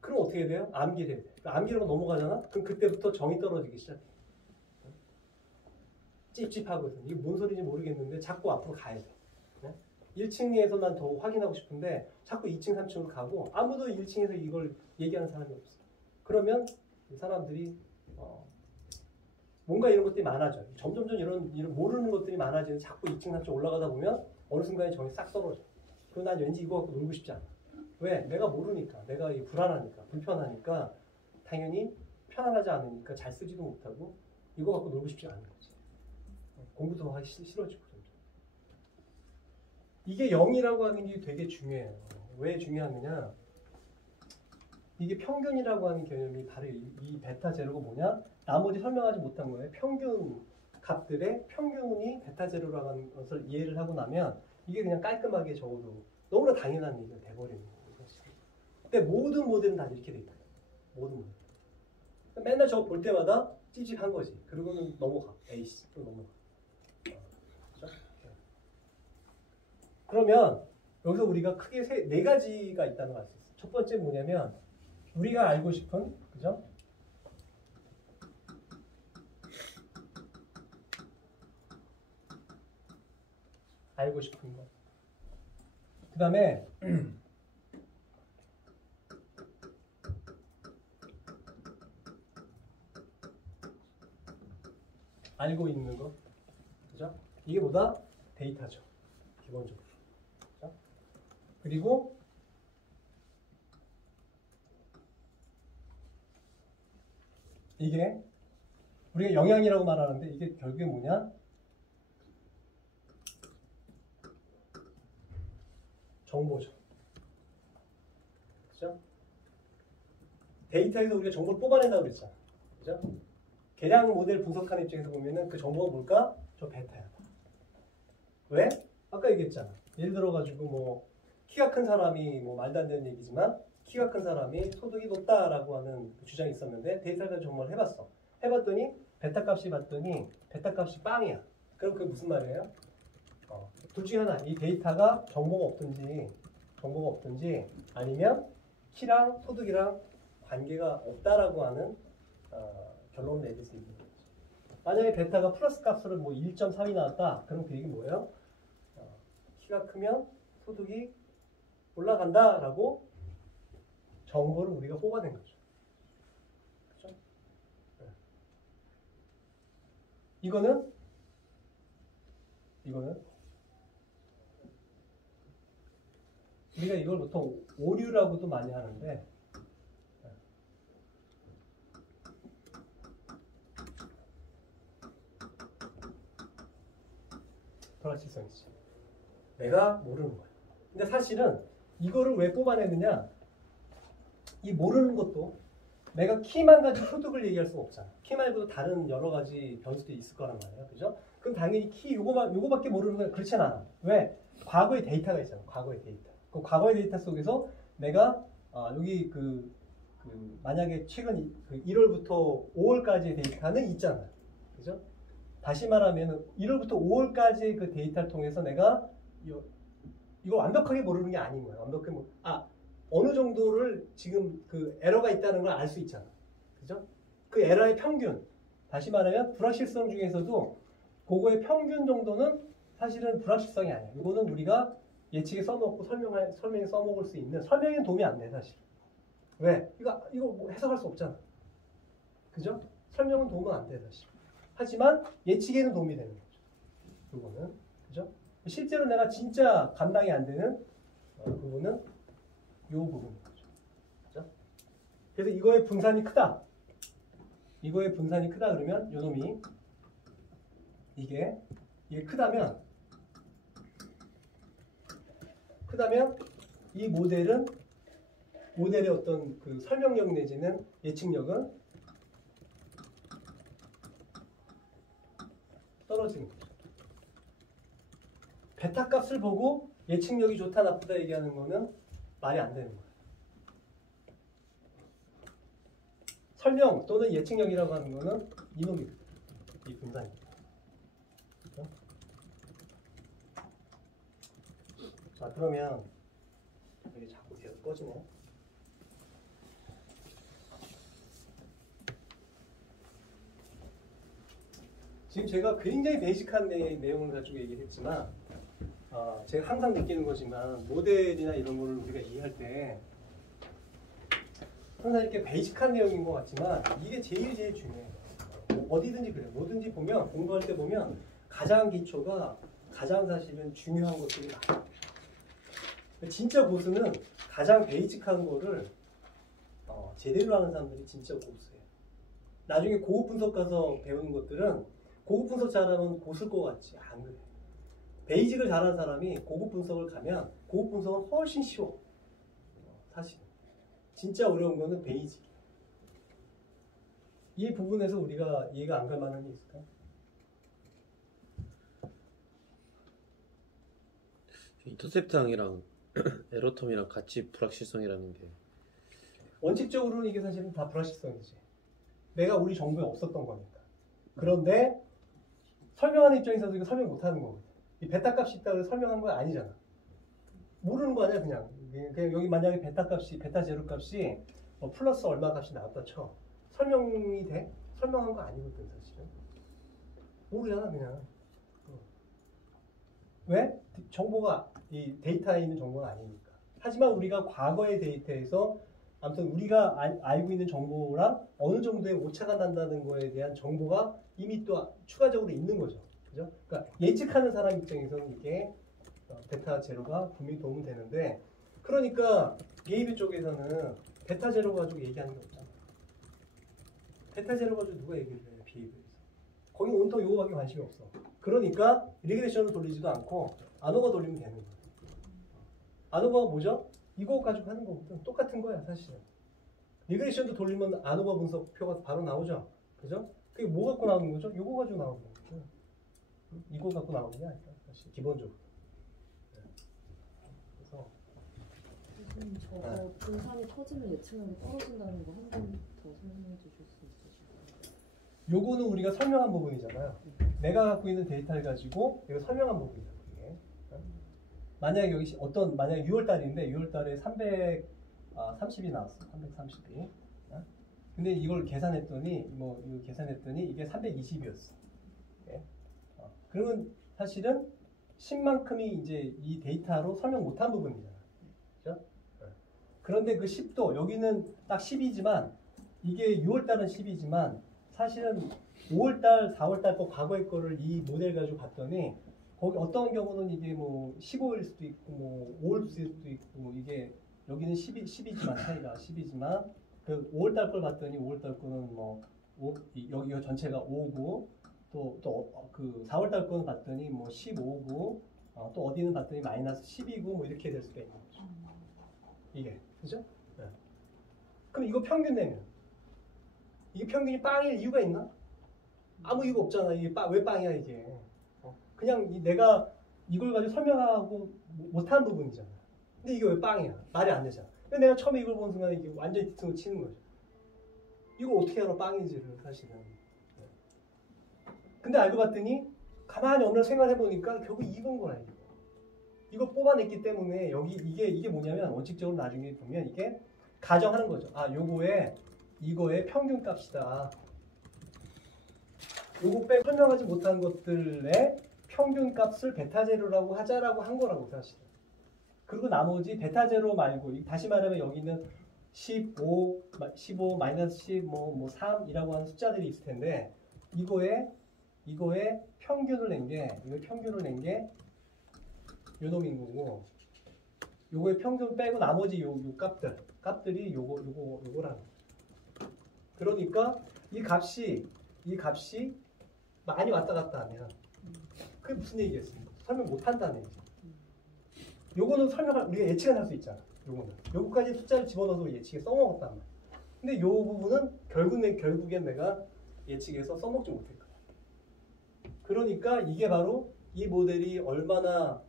그럼 어떻게 돼요? 암기를 해야 돼. 암기라고 넘어가잖아? 그럼 그때부터 정이 떨어지기 시작해. 찝찝하거든. 이게 뭔 소리인지 모르겠는데 자꾸 앞으로 가야 돼. 1층에서 난 더 확인하고 싶은데 자꾸 2층, 3층으로 가고 아무도 1층에서 이걸 얘기하는 사람이 없어. 그러면 이 사람들이 뭔가 이런 것들이 많아져. 점점 이런 모르는 것들이 많아지는 자꾸 2층, 3층 올라가다 보면 어느 순간에 정이 싹 떨어져. 그럼 난 왠지 이거 갖고 놀고 싶지 않아. 왜? 내가 모르니까. 내가 불안하니까. 불편하니까. 당연히 편안하지 않으니까 잘 쓰지도 못하고 이거 갖고 놀고 싶지 않은 거지. 공부도 하기 싫어지고. 이게 0이라고 하는 게 되게 중요해요. 왜 중요하느냐? 이게 평균이라고 하는 개념이 바로 이 베타 제로가 뭐냐? 나머지 설명하지 못한 거예요. 평균 값들의 평균이 베타 제로라고 하는 것을 이해를 하고 나면 이게 그냥 깔끔하게 적어도 너무나 당연한 얘기가 돼버리는 거예요. 근데 모든 모델은 다 이렇게 돼 있다. 모든 모델. 맨날 저거 볼 때마다 찝찝한 거지. 그리고는 넘어가. 에이씨, 또 넘어가. 그러면 여기서 우리가 크게 네 가지가 있다는 걸 알 수 있어요. 첫 번째 뭐냐면 우리가 알고 싶은, 그죠? 알고 싶은 거. 그 다음에 알고 있는 거. 그죠? 이게 뭐다? 데이터죠. 기본적으로. 그죠? 그리고 이게 우리가 영향이라고 말하는데 이게 결국에 뭐냐? 정보죠. 그죠? 데이터에서 우리가 정보를 뽑아낸다고 그랬잖아. 그죠? 계량 모델 분석하는 입장에서 보면은 그 정보가 뭘까? 저 베타야. 왜? 아까 얘기했잖아. 예를 들어가지고 뭐 키가 큰 사람이 뭐 말도 안 되는 얘기지만 키가 큰 사람이 소득이 높다라고 하는 주장이 있었는데 데이터를 정말 해봤어. 해봤더니 베타 값이 봤더니 베타 값이 빵이야. 그럼 그게 무슨 말이에요? 둘 중에 하나. 이 데이터가 정보가 없든지 아니면 키랑 소득이랑 관계가 없다라고 하는 결론을 내릴 수 있는 거죠. 만약에 베타가 플러스 값으로 뭐 1.3이 나왔다. 그럼 그 얘기 뭐예요? 키가 크면 소득이 올라간다라고 정보를 우리가 뽑아낸 거죠. 그렇죠? 네. 이거는 우리가 이걸 보통 오류라고도 많이 하는데 불확실성이지. 내가 모르는 거야. 근데 사실은 이거를 왜 뽑아내느냐? 이 모르는 것도 내가 키만 가지고 소득을 얘기할 수가 없잖아. 키 말고도 다른 여러 가지 변수도 있을 거란 말이야. 그죠? 그럼 당연히 키 요거밖에 모르는 거야. 그렇진 않아. 왜? 과거의 데이터가 있잖아. 과거의 데이터. 그 과거의 데이터 속에서 내가 여기 만약에 최근 1월부터 5월까지의 데이터는 있잖아. 그죠? 다시 말하면 1월부터 5월까지의 그 데이터를 통해서 내가 이걸 완벽하게 모르는 게 아닌 거야. 완벽하게 어느 정도를 지금 그 에러가 있다는 걸 알 수 있잖아. 그죠? 그 에러의 평균. 다시 말하면 불확실성 중에서도 그거의 평균 정도는 사실은 불확실성이 아니야. 이거는 우리가 예측에 써먹고 설명에 써먹을 수 있는 설명에는 도움이 안 돼, 사실. 왜? 이거 뭐 해석할 수 없잖아. 그죠? 설명은 도움은 안 돼, 사실. 하지만 예측에는 도움이 되는 거죠. 이거는. 그죠? 실제로 내가 진짜 감당이 안 되는 부분은 이 부분인 거죠. 그죠? 그래서 이거의 분산이 크다. 이거의 분산이 크다 그러면 요 놈이 이게 크다면 이 모델의 어떤 그 설명력 내지는 예측력은 떨어지는 거죠. 베타 값을 보고 예측력이 좋다 나쁘다 얘기하는 거는 말이 안 되는 거예요. 설명 또는 예측력이라고 하는 거는 이놈입니다. 이 분산입니다. 그렇죠? 자, 그러면 이게 자꾸 계속 꺼지네. 지금 제가 굉장히 베이직한 내용을 가지고 얘기를 했지만 제가 항상 느끼는 거지만 모델이나 이런 거를 우리가 이해할 때 항상 이렇게 베이직한 내용인 것 같지만 이게 제일 중요해요. 어디든지 그래요. 뭐든지 보면 공부할 때 보면 가장 기초가 가장 사실은 중요한 것들이 많아요. 진짜 고수는 가장 베이직한 거를 제대로 하는 사람들이 진짜 고수예요. 나중에 고급 분석 가서 배우는 것들은 고급 분석 잘하면 고수일 것 같지 안 그래. 베이직을 잘하는 사람이 고급 분석을 가면 고급 분석은 훨씬 쉬워. 사실 진짜 어려운 거는 베이직이야. 이 부분에서 우리가 이해가 안 갈 만한 게 있을까? 인터셉트항이랑 에러텀이랑 같이 불확실성이라는 게 원칙적으로는 이게 사실은 다 불확실성이지. 내가 우리 정보에 없었던 거니까. 그런데 설명하는 입장에서도 이거 설명 못하는 거거든. 이 베타 값이 있다고 해서 설명한 거 아니잖아. 모르는 거 아니야 그냥 여기 만약에 베타 제로 값이 플러스 얼마 값이 나왔다 쳐. 설명이 돼? 설명한 거 아니거든 사실은. 모르잖아 그냥. 왜? 정보가 이 데이터에 있는 정보가 아니니까. 하지만 우리가 과거의 데이터에서 아무튼 우리가 알고 있는 정보랑 어느 정도의 오차가 난다는 거에 대한 정보가 이미 또 추가적으로 있는 거죠. 그죠? 그러니까 예측하는 사람 입장에서는 이게 베타 제로가 분명히 도움이 되는데 그러니까 게이비 쪽에서는 베타 제로 가지고 얘기하는 게 없잖아. 베타 제로 가지고 누가 얘기를 해? 비에이비에서. 거기 온통 요거밖에 관심이 없어. 그러니까 리그레션을 돌리지도 않고 아노바 돌리면 되는 거야. 아노바가 뭐죠? 이거 가지고 하는 거거든. 똑같은 거야 사실은. 리그레션도 돌리면 아노바 분석표가 바로 나오죠. 그죠? 그게 뭐 갖고 나오는 거죠? 이거 가지고 나오는 거죠. 이거 갖고 나오는 게 아닐까? 사실 기본적으로. 그래서 선생님 저거 분산이 터지면 예측력이 떨어진다는 거 한 번 더 설명해 주실 수 있으실까요? 요거는 우리가 설명한 부분이잖아요. 내가 갖고 있는 데이터를 가지고 이거 설명한 부분이잖아요. 이게. 만약에 여기 만약에 6월달인데 6월달에 330이 나왔어. 330이. 근데 이걸 계산했더니 이게 320이었어. 그러면 사실은 10만큼이 이제 이 데이터로 설명 못한 부분이잖아. 그죠? 그런데 그 10도 여기는 딱 10이지만 이게 6월달은 10이지만 사실은 5월달, 4월달 거 과거의 거를 이 모델 가지고 봤더니 거기 어떤 경우는 이게 뭐 15일 수도 있고 뭐 5월 수도 있고 이게 여기는 10이지만 차이가 10이지만 그 5월달 걸 봤더니 5월달 거는 뭐 여기 전체가 5고 그 4월달 거는 봤더니 뭐 15구, 또 어디는 봤더니 마이너스 12구 뭐 이렇게 될 수가 있는 거죠. 이게 그죠? 네. 그럼 이거 평균 내면 이게 평균이 빵일 이유가 있나? 아무 이유가 없잖아. 이게 왜 빵이야 이게? 그냥 내가 이걸 가지고 설명하고 못한 부분이잖아. 근데 이게 왜 빵이야? 말이 안 되잖아. 근데 내가 처음에 이걸 보는 순간 이게 완전히 뒤통수 치는 거죠. 이거 어떻게 알아 빵인지를 사실은. 근데 알고 봤더니 가만히 어느 날 생각해 보니까 결국 이건 거야. 이거 뽑아냈기 때문에 여기 이게 뭐냐면 원칙적으로 나중에 보면 이게 가정하는 거죠. 아, 이거의 평균 값이다. 요거 빼고 설명하지 못한 것들의 평균 값을 베타 제로라고 하자라고 한 거라고 사실. 그리고 나머지 베타 제로 말고 다시 말하면 여기는 15, 마이너스 10, 뭐 3이라고 하는 숫자들이 있을 텐데 이거의 평균을 낸 게 요 놈인 거고 요거의 평균 빼고 나머지 요 값들이 요거라는 거죠. 그러니까 이 값이 많이 왔다 갔다 하면 그게 무슨 얘기겠습니까? 설명 못 한다는 얘기죠. 요거는 우리가 예측을 할 수 있잖아. 요거까지 숫자를 집어넣어서 예측에 써먹었단 말이야. 근데 요 부분은 결국엔 내가 예측해서 써먹지 못했거든. 그러니까 이게 바로 이 모델이 얼마나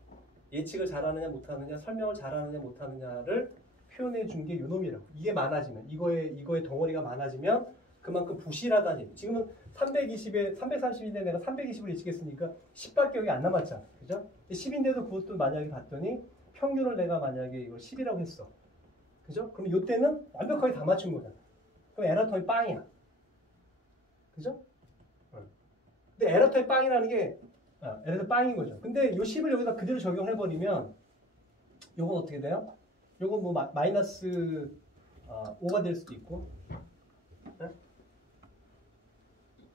예측을 잘하느냐 못하느냐, 설명을 잘하느냐 못하느냐를 표현해 준 게 요 놈이라고. 이게 많아지면, 이거의 덩어리가 많아지면 그만큼 부실하다는 얘기. 지금은 330인데 내가 320을 예측했으니까 10밖에 여기 안 남았잖아. 그죠? 10인데도 그것도 만약에 봤더니 평균을 내가 만약에 이걸 10이라고 했어. 그죠? 그럼 이때는 완벽하게 다 맞춘 거잖아. 그럼 에러터의 빵이야. 그죠? 근데 에러터의 빵이라는 게 에러터 빵인 거죠. 근데 이 10을 여기다 그대로 적용해버리면 요건 어떻게 돼요? 요건 뭐 마이너스 5가 될 수도 있고 네?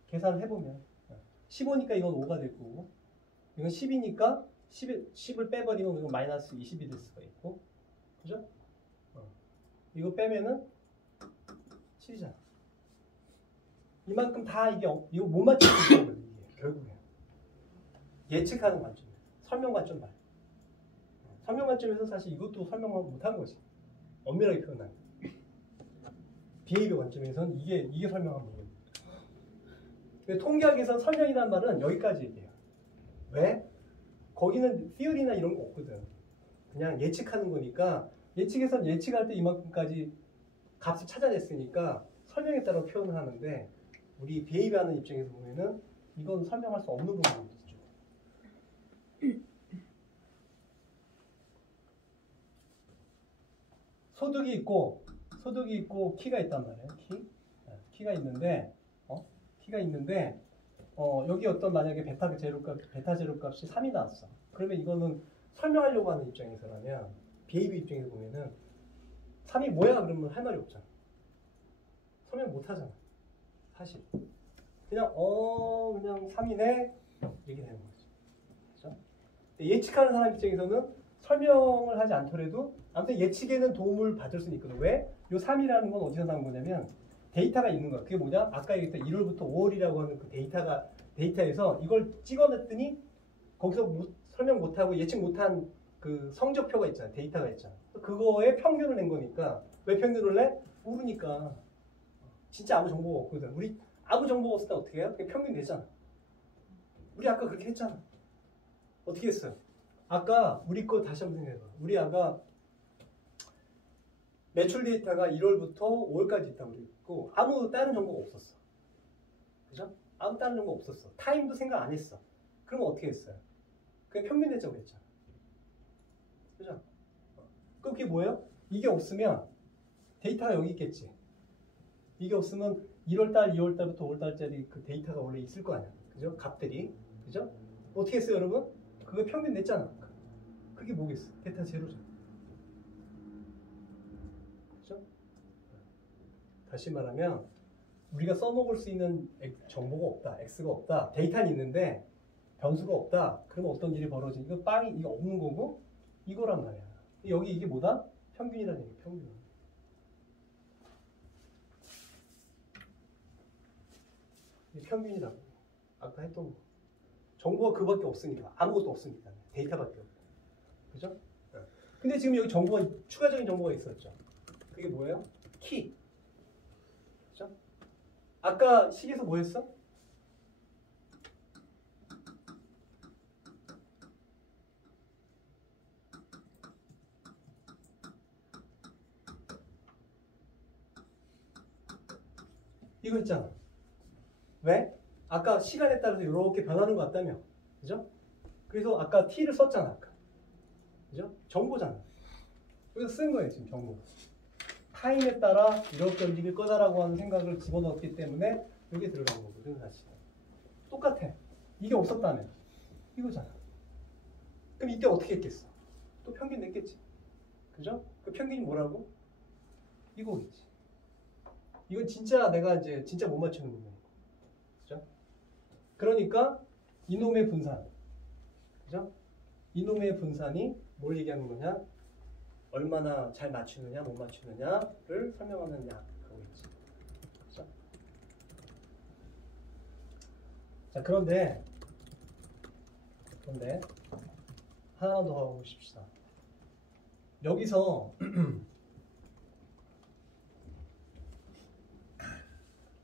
계산을 해보면 15니까 이건 5가 될 거고 이건 10이니까 10을 빼버리면 이건 마이너스 20이 될 수가 있고 그죠? 이거 빼면은 7이잖아. 이만큼 다 이거 못 맞출 수 있는 거예요. 결국에 예측하는 관점이에요. 설명 관점 말고 설명 관점에서 사실 이것도 설명을 못한 거지. 엄밀하게 표현한 거. 비헤이비어 관점에서는 이게 설명한 부분입니다. 통계학에서는 설명이란 말은 여기까지 얘기해요. 왜? 거기는 theory나 이런 거 없거든. 그냥 예측하는 거니까 예측에선 예측할 때 이만큼까지 값을 찾아냈으니까 설명에 따라 표현을 하는데 우리 비헤이비어 하는 입장에서 보면은 이건 설명할 수 없는 부분이죠. 소득이 있고 키가 있단 말이에요. 키가 있는데 여기 어떤 만약에 베타 제로 값이 3이 나왔어. 그러면 이거는 설명하려고 하는 입장에서라면 비헤이비어 입장에서 보면은 3이 뭐야 그러면 할 말이 없잖아. 설명 못 하잖아. 사실 그냥 3이네 이렇게 되는 거죠. 그렇죠? 예측하는 사람 입장에서는 설명을 하지 않더라도 아무튼 예측에는 도움을 받을 수는 있거든. 왜? 요 3이라는 건 어디서 나온 거냐면 데이터가 있는 거야. 그게 뭐냐? 아까 얘기했던 1월부터 5월이라고 하는 그 데이터에서 이걸 찍어냈더니 거기서 설명 못하고 예측 못한 그 성적표가 있잖아. 데이터가 있잖아. 그거에 평균을 낸 거니까 왜 평균을 내? 모르니까. 진짜 아무 정보가 없거든. 우리 아무 정보가 없을 때 어떻게 해요? 그냥 평균 내잖아. 우리 아까 그렇게 했잖아. 어떻게 했어요? 아까 우리 거 다시 한번 생각해봐. 우리 아까 매출 데이터가 1월부터 5월까지 있다고 그랬고 아무 다른 정보가 없었어. 그죠? 아무 다른 정보가 없었어. 타임도 생각 안 했어. 그럼 어떻게 했어요? 그냥 평균 내자고 했잖아. 그죠? 그럼 그게 뭐예요? 이게 없으면 데이터가 여기 있겠지. 이게 없으면 1월달, 2월달부터 5월달짜리 그 데이터가 원래 있을 거 아니야. 그죠? 값들이. 그죠? 어떻게 했어요, 여러분? 그거 평균 냈잖아. 그게 뭐겠어? 데이터 제로잖아. 그죠? 다시 말하면 우리가 써먹을 수 있는 정보가 없다. X가 없다. 데이터는 있는데 변수가 없다. 그러면 어떤 일이 벌어지니? 이거 없는 거고 이거란 말이야. 여기 이게 뭐다? 평균이라는 얘기. 평균. 이게 평균이라고. 아까 했던 거. 정보가 그밖에 없으니까. 아무것도 없으니까. 데이터밖에 없고. 그죠? 근데 지금 여기 정보가, 추가적인 정보가 있었죠. 그게 뭐예요? 키. 그죠? 아까 식에서 뭐 했어? 이거 있잖아. 왜? 아까 시간에 따라서 이렇게 변하는 것 같다며. 그죠? 그래서 아까 t를 썼잖아. 아까. 그죠? 정보잖아. 그래서 쓴 거예요, 지금 정보. 타임에 따라 이렇게 움직일 거다라고 하는 생각을 집어넣었기 때문에 여기 들어간 거거든, 사실. 똑같아. 이게 없었다면. 이거잖아. 그럼 이때 어떻게 했겠어? 또 평균 냈겠지. 그죠? 그 평균이 뭐라고? 이거겠지. 이건 진짜 내가 이제 진짜 못 맞추는 거예요. 그죠? 그러니까 이놈의 분산. 그죠? 이놈의 분산이 뭘 얘기하는 거냐? 얼마나 잘 맞추느냐, 못 맞추느냐를 설명하는 약 하고 있지. 그죠? 자, 그런데 하나만 더 하고 싶시다. 여기서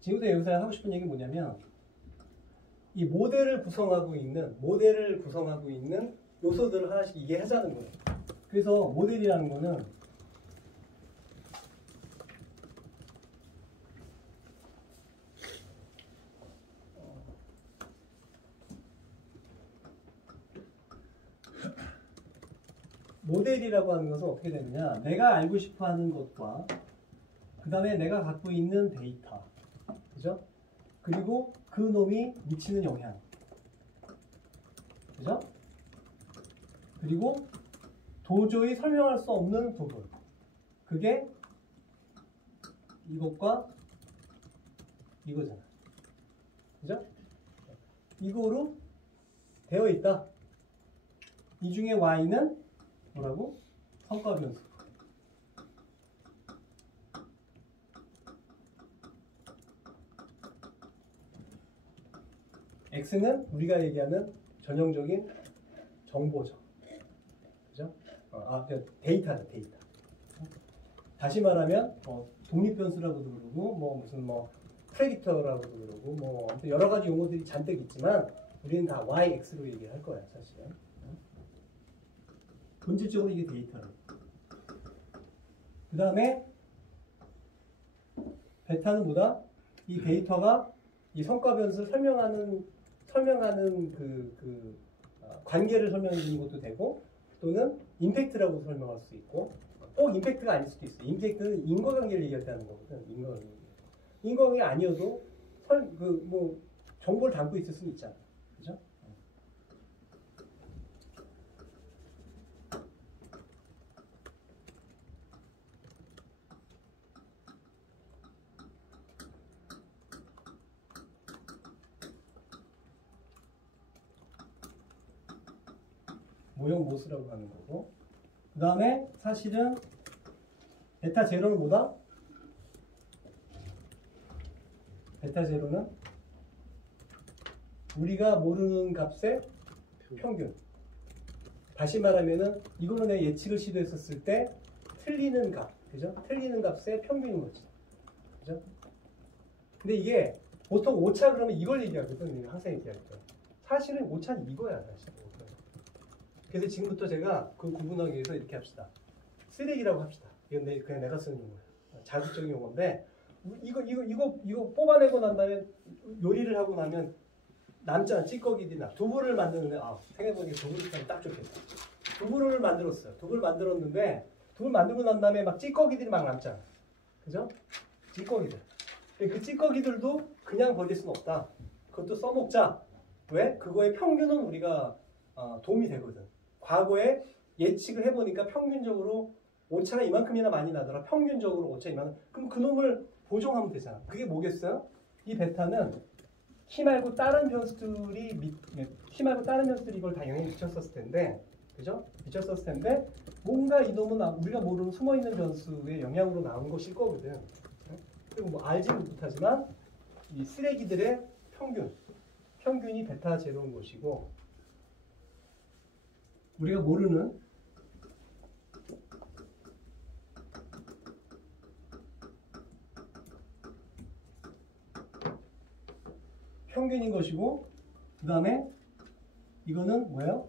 지금부터 여기서 하고 싶은 얘기는 뭐냐면 이 모델을 구성하고 있는 요소들을 하나씩 이해하자는 거예요. 그래서 모델이라는 거는 모델이라고 하는 것은 어떻게 되느냐? 내가 알고 싶어하는 것과 그 다음에 내가 갖고 있는 데이터, 그죠? 그리고 그 놈이 미치는 영향, 그죠? 그리고 도저히 설명할 수 없는 부분, 그게 이것과 이거잖아, 그죠? 이거로 되어 있다. 이 중에 y는 뭐라고? 성과 변수. x는 우리가 얘기하는 전형적인 정보죠. 그죠? 데이터다, 데이터. 다시 말하면 독립변수라고도 그러고 무슨 프레디터라고도 그러고 아무튼 여러 가지 용어들이 잔뜩 있지만 우리는 다 y, x로 얘기할 거야, 사실은. 본질적으로 이게 데이터로. 그 다음에 베타는 뭐다? 이 데이터가 이 성과 변수를 설명하는 관계를 설명해 주는 것도 되고, 또는 임팩트라고 설명할 수 있고, 꼭 임팩트가 아닐 수도 있어. 임팩트는 인과관계를 얘기한다는 거거든. 인과관계 아니어도 정보를 담고 있을 수는 있잖아. 그죠? 모형 모스라고 하는 거고, 그 다음에 사실은 베타 제로는 뭐다? 베타 제로는 우리가 모르는 값의 평균. 다시 말하면은 이거는 내가 예측을 시도했었을 때 틀리는 값, 그죠? 틀리는 값의 평균인 거지, 그죠? 근데 이게 보통 오차 그러면 이걸 얘기하거든. 항상 얘기할 때 사실은 오차는 이거야, 사실. 그래서 지금부터 제가 그 구분하기 위해서 이렇게 합시다. 쓰레기라고 합시다. 이건 그냥 내가 쓰는 용어예요. 자극적인 용어인데, 이거 뽑아내고 난 다음에 요리를 하고 나면 남잖아. 찌꺼기들이나. 두부를 만드는데, 생각해보니까 두부를 하면 딱 좋겠다. 두부를 만들었어요. 두부를 만들었는데, 두부를 만들고 난 다음에 막 찌꺼기들이 막 남잖아. 그죠? 찌꺼기들. 그 찌꺼기들도 그냥 버릴 수는 없다. 그것도 써먹자. 왜? 그거의 평균은 우리가 도움이 되거든. 과거에 예측을 해보니까 평균적으로 오차가 이만큼이나 많이 나더라. 평균적으로 오차 이만큼. 그럼 그 놈을 보정하면 되잖아. 그게 뭐겠어요? 이 베타는 키 말고 다른 변수들이 이걸 다 영향을 미쳤었을 텐데, 그죠? 미쳤었을 텐데 뭔가 이 놈은 우리가 모르는 숨어있는 변수의 영향으로 나온 것일 거거든. 그리고 알지는 못하지만 이 쓰레기들의 평균, 평균이 베타 제로인 것이고 우리가 모르는 평균인 것이고 그 다음에 이거는 뭐예요?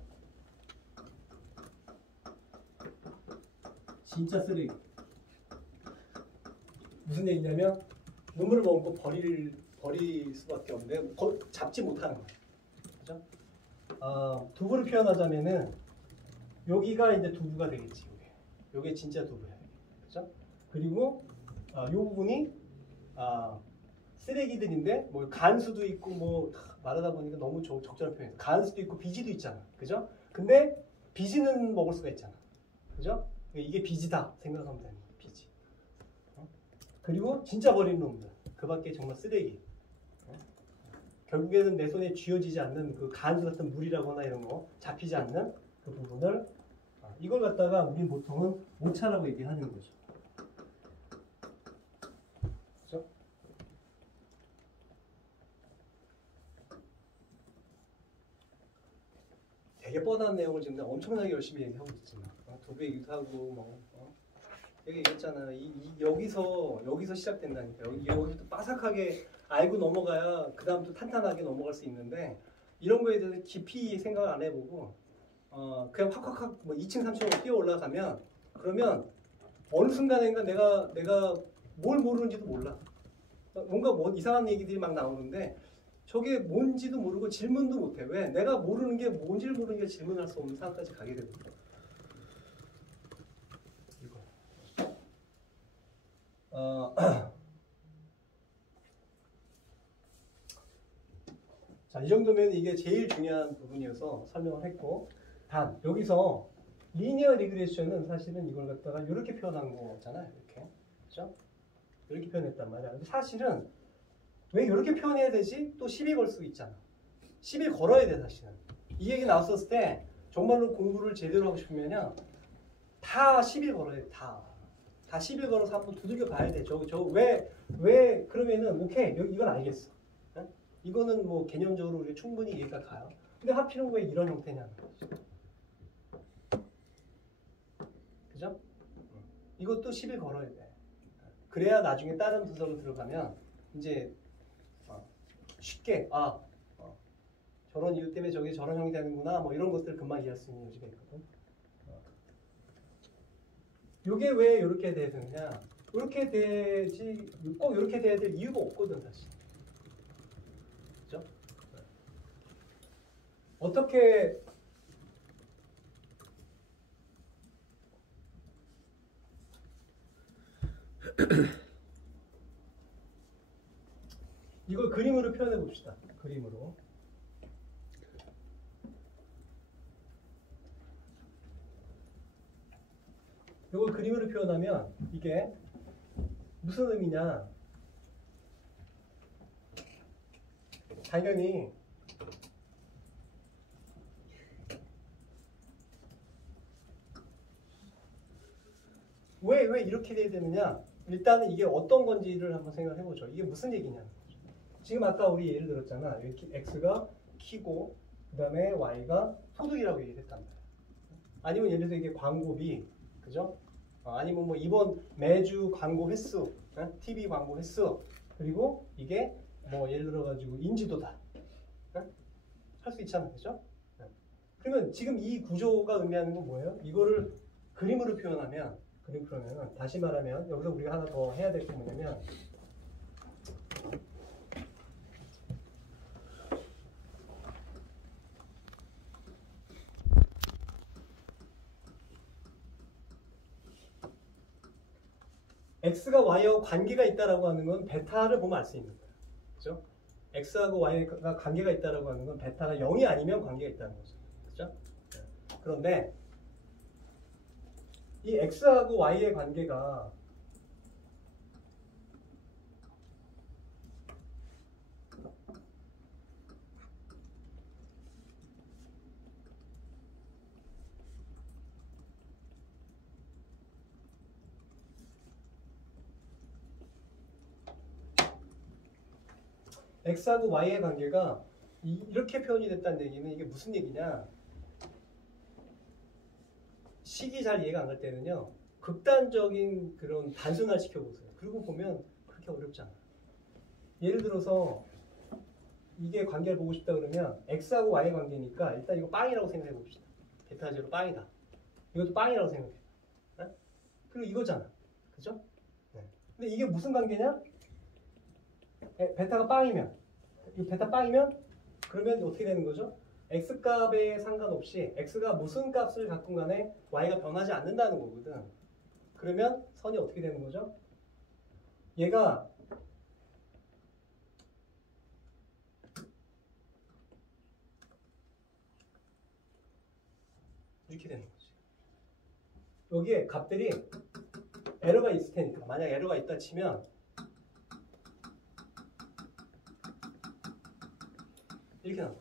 진짜 쓰레기. 무슨 얘기냐면 눈물을 머금고 버릴 수밖에 없는데 잡지 못하는 거예요. 그죠? 두부를 표현하자면은 여기가 이제 두부가 되겠지. 요게 진짜 두부야. 그죠? 그리고 이 부분이 쓰레기들인데 뭐 간수도 있고 뭐 말하다 보니까 너무 적절한 표현. 간수도 있고 비지도 있잖아. 그죠? 근데 비지는 먹을 수가 있잖아. 그죠? 이게 비지다 생각하면 되는 거야. 비지. 그리고 진짜 버리는 놈들. 그 밖에 정말 쓰레기. 결국에는 내 손에 쥐어지지 않는 그 간수 같은 물이라거나 이런 거 잡히지 않는 그 부분을 이걸 갖다가 우리는 보통은 오차라고 얘기하는 거죠. 그죠? 되게 뻔한 내용을 지금 엄청나게 열심히 얘기하고 있지만 두부 얘기도 하고 뭐 여기 얘기했잖아. 여기서 시작된다니까. 여기부터 빠삭하게 알고 넘어가야 그 다음 또 탄탄하게 넘어갈 수 있는데 이런 거에 대해서 깊이 생각을 안 해보고 그냥 확확확 뭐 2층 3층으로 뛰어 올라가면 그러면 어느 순간인가 내가 뭘 모르는지도 몰라. 뭔가 뭐 이상한 얘기들이 막 나오는데 저게 뭔지도 모르고 질문도 못해. 왜? 내가 모르는 게 뭔지를 모르는 게 질문할 수 없는 상황까지 가게 되거든. 자, 이 정도면 이게 제일 중요한 부분이어서 설명을 했고, 단 여기서 리니어 리그레션은 사실은 이걸 갖다가 이렇게 표현한 거잖아요. 이렇게, 그렇죠? 이렇게 표현했단 말이야. 근데 사실은 왜 이렇게 표현해야 되지? 또 시비 걸 수 있잖아. 시비 걸어야 돼 사실은. 이 얘기 나왔었을 때 정말로 공부를 제대로 하고 싶으면요, 다 시비 걸어야 돼. 다 시비 걸어서 한번 두들겨 봐야 돼. 왜 그러면은 오케이 이건 알겠어. 네? 이거는 뭐 개념적으로 우리가 충분히 이해가 가요. 근데 하필은 왜 이런 형태냐는 거죠. 그죠? 이것도 시비 걸어야 돼. 그래야 나중에 다른 부서로 들어가면 이제 쉽게 저런 이유 때문에 저게 저런 형이 되는구나 뭐 이런 것들 금방 이해할 수 있는 여지가 있거든. 이게 왜 이렇게 돼야 되느냐? 이렇게 돼야지 꼭 이렇게 돼야 될 이유가 없거든 사실. 그죠? 어떻게 이걸 그림으로 표현해 봅시다. 그림으로. 이걸 그림으로 표현하면 이게 무슨 의미냐? 당연히 왜 이렇게 돼야 되느냐? 일단은 이게 어떤 건지를 한번 생각해 보죠. 이게 무슨 얘기냐는 거죠. 지금 아까 우리 예를 들었잖아. 이렇게 x가 키고 그 다음에 y가 소득이라고 얘기를 했단 말이야. 아니면 예를 들어서 이게 광고비, 그죠? 아니면 뭐 이번 매주 광고 횟수, TV 광고 횟수, 그리고 이게 뭐 예를 들어가지고 인지도다. 할 수 있잖아, 그죠? 그러면 지금 이 구조가 의미하는 건 뭐예요? 이거를 그림으로 표현하면, 그러면 다시 말하면 여기서 우리가 하나 더 해야 될 게 뭐냐면 x가 y하고 관계가 있다라고 하는 건 베타를 보면 알 수 있는 거예요. 그죠? x하고 y가 관계가 있다라고 하는 건 베타가 0이 아니면 관계가 있다는 거죠. 그죠? 그런데 이 x하고 y의 관계가 x하고 y의 관계가 이렇게 표현이 됐다는 얘기는 이게 무슨 얘기냐? 식이 잘 이해가 안 갈 때는요. 극단적인 그런 단순화 시켜보세요. 그리고 보면 그렇게 어렵지 않아요. 예를 들어서 이게 관계를 보고 싶다 그러면 x하고 y의 관계니까 일단 이거 빵이라고 생각해 봅시다. 베타 제로 빵이다. 이것도 빵이라고 생각해. 네? 그리고 이거잖아. 그죠? 네. 근데 이게 무슨 관계냐? 베타가 빵이면 이 베타 빵이면 그러면 어떻게 되는 거죠? x값에 상관없이 x가 무슨 값을 갖건 간에 y가 변하지 않는다는 거거든. 그러면 선이 어떻게 되는 거죠? 얘가 이렇게 되는 거지. 여기에 값들이 에러가 있을 테니까 만약 에러가 있다 치면 이렇게 나와.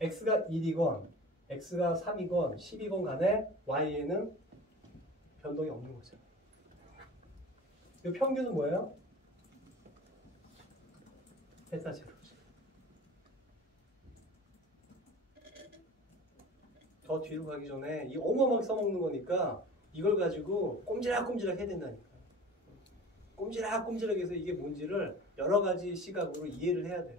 x가 1이건 x가 3이건 10이건 간에 y에는 변동이 없는 거죠. 이 평균은 뭐예요? 베타 제로죠. 더 뒤로 가기 전에 이 어마어마하게 써먹는 거니까 이걸 가지고 꼼지락꼼지락 해야 된다니까. 꼼지락꼼지락 해서 이게 뭔지를 여러 가지 시각으로 이해를 해야 돼요.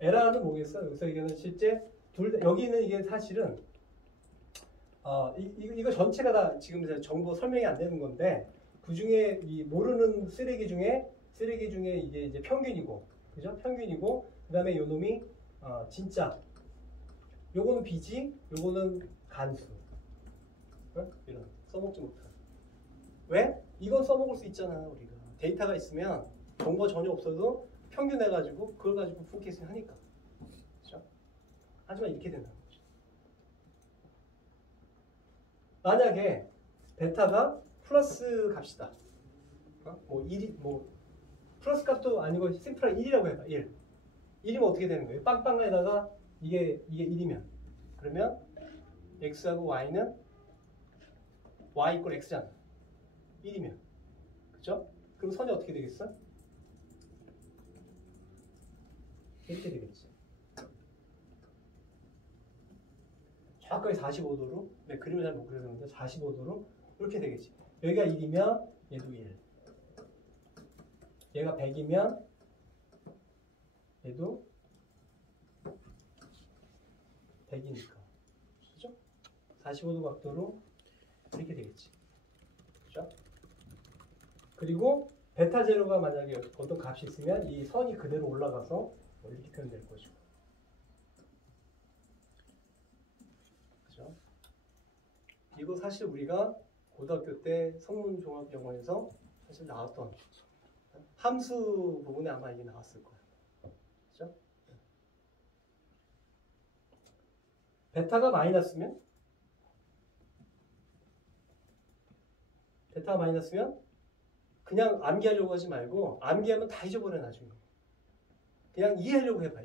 에라는 뭐겠어? 여기서 이거는 실제 여기는 이게 사실은 이거 전체가 다 지금 정보 설명이 안 되는 건데 그 중에 이 모르는 쓰레기 중에 이게 이제 평균이고, 그죠? 평균이고 그다음에 요 놈이 진짜. 요거는 비지, 요거는 간수. 이런 써먹지 못한. 왜? 이건 써먹을 수 있잖아 우리가. 데이터가 있으면 정보 전혀 없어도 평균 해가지고 그걸 가지고 포켓을 하니까. 그렇죠? 하지만 이렇게 된다는 거죠. 만약에 베타가 플러스 값이다. 뭐 1이 뭐 플러스 값도 아니고 심플하게 1이라고 해봐. 1. 1이면 어떻게 되는 거예요? 빵빵에다가 이게 1이면 그러면 x하고 y는 y 이꼴 x잖아. 1이면. 그죠? 그럼 선이 어떻게 되겠어? 이렇게 되겠지. 정확하게 45도로, 네, 그림을 잘 못 그려서 45도로 이렇게 되겠지. 여기가 1이면 얘도 1. 얘가 100이면 얘도 100이니까. 그죠? 45도 각도로 이렇게 되겠지. 그죠? 그리고 베타 제로가 만약에 어떤 값이 있으면 이 선이 그대로 올라가서 이렇게 표현될 것이고. 그죠? 이거 사실 우리가 고등학교 때 성문종합영어에서 사실 나왔던 함수 부분에 아마 이게 나왔을 거예요. 그죠? 베타가 마이너스면 그냥 암기하려고 하지 말고 암기하면 다 잊어버려 나중에. 그냥 이해하려고 해봐.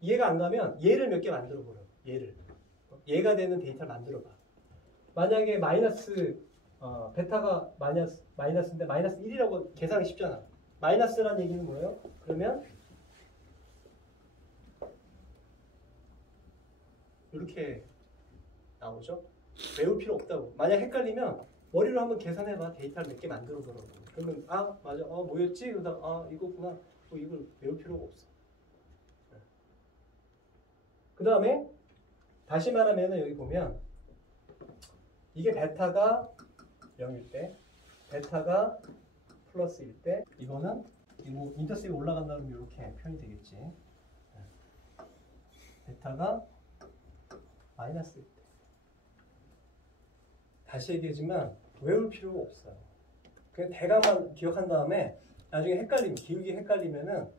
이해가 안 가면 얘를 몇 개 만들어 보라고. 얘가 되는 데이터를 만들어 봐. 만약에 베타가 마이너스인데 마이너스 1이라고 계산하기 쉽잖아. 마이너스란 얘기는 뭐예요? 그러면 이렇게 나오죠. 외울 필요 없다고. 만약 헷갈리면 머리로 한번 계산해봐. 데이터를 몇 개 만들어 보라고. 그러면 맞아. 뭐였지? 그러다가 이거구나. 이걸 외울 필요가 없어. 그 다음에 다시 말하면 여기 보면 이게 베타가 0일 때, 베타가 플러스일 때, 이거는 인터셉이 올라간다면 이렇게 표현이 되겠지. 베타가 마이너스일 때. 다시 얘기하지만 외울 필요가 없어요. 그냥 대강만 기억한 다음에 나중에 기울기 헷갈리면은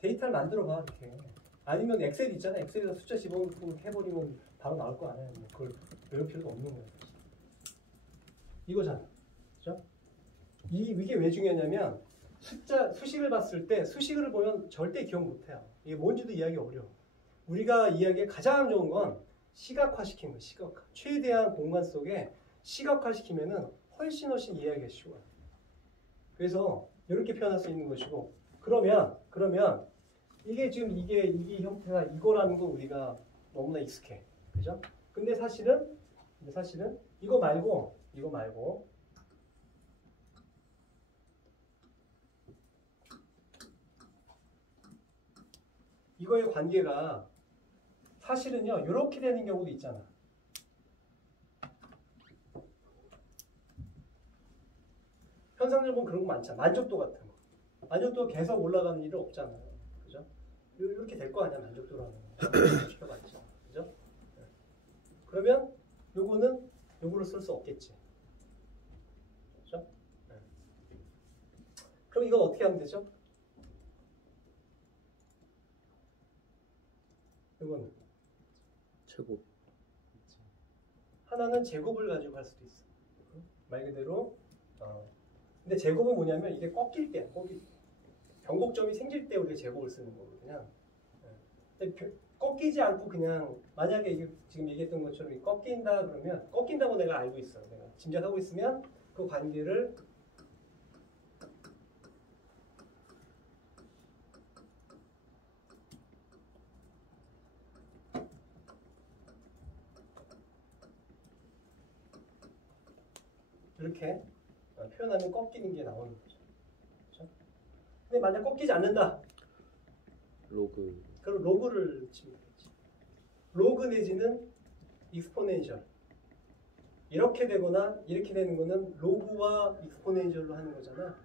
데이터를 만들어 봐. 이렇게. 아니면 엑셀 있잖아. 엑셀에서 숫자 집어넣고 해버리면 바로 나올 거 아니야. 그걸 외울 필요가 없는 거야. 이거잖아. 그죠? 이게 왜 중요하냐면 수식을 봤을 때 수식을 보면 절대 기억 못해요. 이게 뭔지도 이해하기 어려워. 우리가 이해하기에 가장 좋은 건 시각화시키는 거예요. 시각화. 최대한 공간 속에 시각화시키면은 훨씬 이해하기가 쉬워요. 그래서 이렇게 표현할 수 있는 것이고 그러면 이게 지금 이게 형태가 이거라는 거 우리가 너무나 익숙해. 그죠? 근데 사실은 이거 말고 이거의 관계가 사실은요 이렇게 되는 경우도 있잖아. 현상들 보면 그런 거 많잖아. 만족도 같은 거. 만족도가 계속 올라가는 일은 없잖아요. 그죠? 이렇게 될 거 아니야 만족도라는 거. 지켜봤죠. 그죠? 네. 그러면 요거를 쓸 수 없겠지. 그죠? 네. 그럼 이건 어떻게 하면 되죠? 이거는 제곱. 하나는 제곱을 가지고 할 수도 있어. 말 그대로. 근데 제곱은 뭐냐면 이게 꺾일 때야. 변곡점이 생길 때 우리가 제곱을 쓰는 거거든요. 근데 꺾이지 않고 그냥 만약에 이게 지금 얘기했던 것처럼 꺾인다 그러면 꺾인다고 내가 알고 있어. 내가 짐작하고 있으면 그 관계를 이렇게 표현하면 꺾이는 게 나오는 거죠. 그렇죠? 근데 만약 꺾이지 않는다. 로그. 그럼 로그를 치면 되겠지. 로그 내지는 익스포넨셜. 이렇게 되거나 이렇게 되는 거는 로그와 익스포넨셜로 하는 거잖아.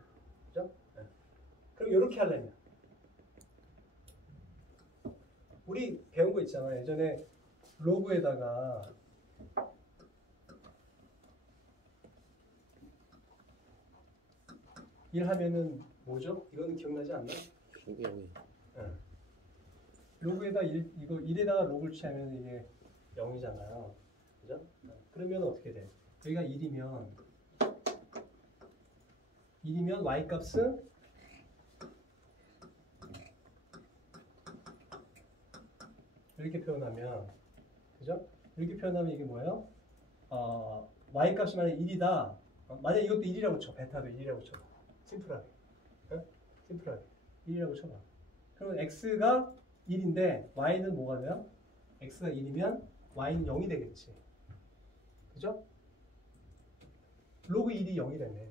그죠? 네. 그럼 이렇게 하려면 우리 배운 거 있잖아. 예전에 로그에다가 일 하면은 뭐죠? 이거는 기억나지 않나? 이게 영이. 응. 로그에다 이거 1에다가 로그를 취하면 이게 0이잖아요. 그죠? 그러면 어떻게 돼? 여기가 1이면 y 값은 이렇게 표현하면 그죠? 이렇게 표현하면 이게 뭐예요? y 값이 만약 1이다. 만약 이것도 1이라고 쳐. 베타도 1이라고 쳐. 심플하게. 응? 심플하게. 1이라고 쳐봐. 그러면 x가 1인데 y는 뭐가 돼요? x가 1이면 y는 0이 되겠지. 그죠? 로그 1이 0이라며.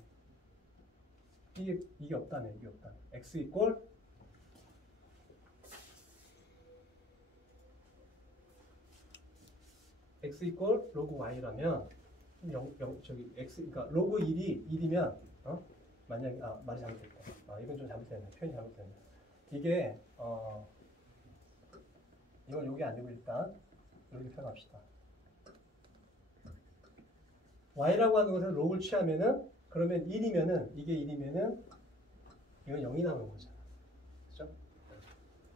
이게 없다네. 이게 없다네. x 이꼴 로그 y라면 그러니까 로그 1이 1이면 만약에 말이 잘못됐다. 이건 좀 잘못됐네. 표현이 잘못됐네. 이게 이건 여기 아니고 일단 이렇게 표현합시다. y라고 하는 것은 로그를 취하면은 그러면 1이면은 이게 1이면은 이건 0이 나오는 거잖아. 그죠?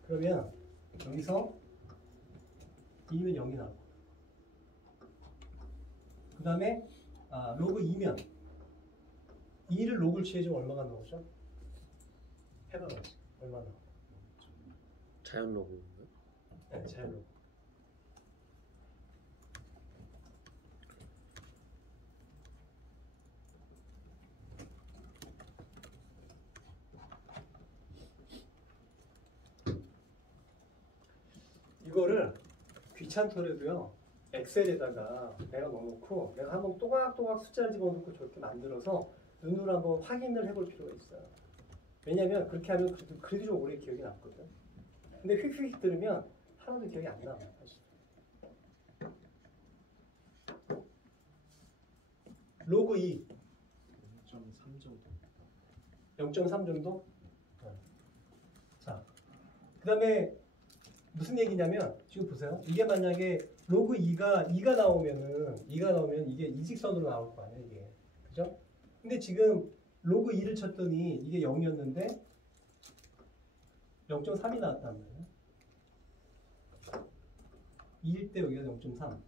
그러면 여기서 2면 0이 나오고 그 다음에 로그 2면 2를 로그를 취해주면 얼마가 나오죠? 해봐야지. 얼마 나오고? 자연 로그. 네, 자연 로그. 이거를 귀찮더라도요 엑셀에다가 내가 넣어놓고 내가 한번 또각또각 숫자를 집어넣고 저렇게 만들어서 눈으로 한번 확인을 해볼 필요가 있어요. 왜냐면 그렇게 하면 그래도 좀 오래 기억이 남거든. 근데 휙휙 들으면 하나도 기억이 안 나요 사실. 로그 2 0.3 정도. 0.3 정도? 자, 그 다음에 무슨 얘기냐면 지금 보세요. 이게 만약에 로그 2가 나오면 이게 이직선으로 나올 거 아니에요, 이게. 그죠? 근데 지금 로그 2를 쳤더니 이게 0이었는데 0.3이 나왔단 말이에요. 2일 때 여기가 0.3.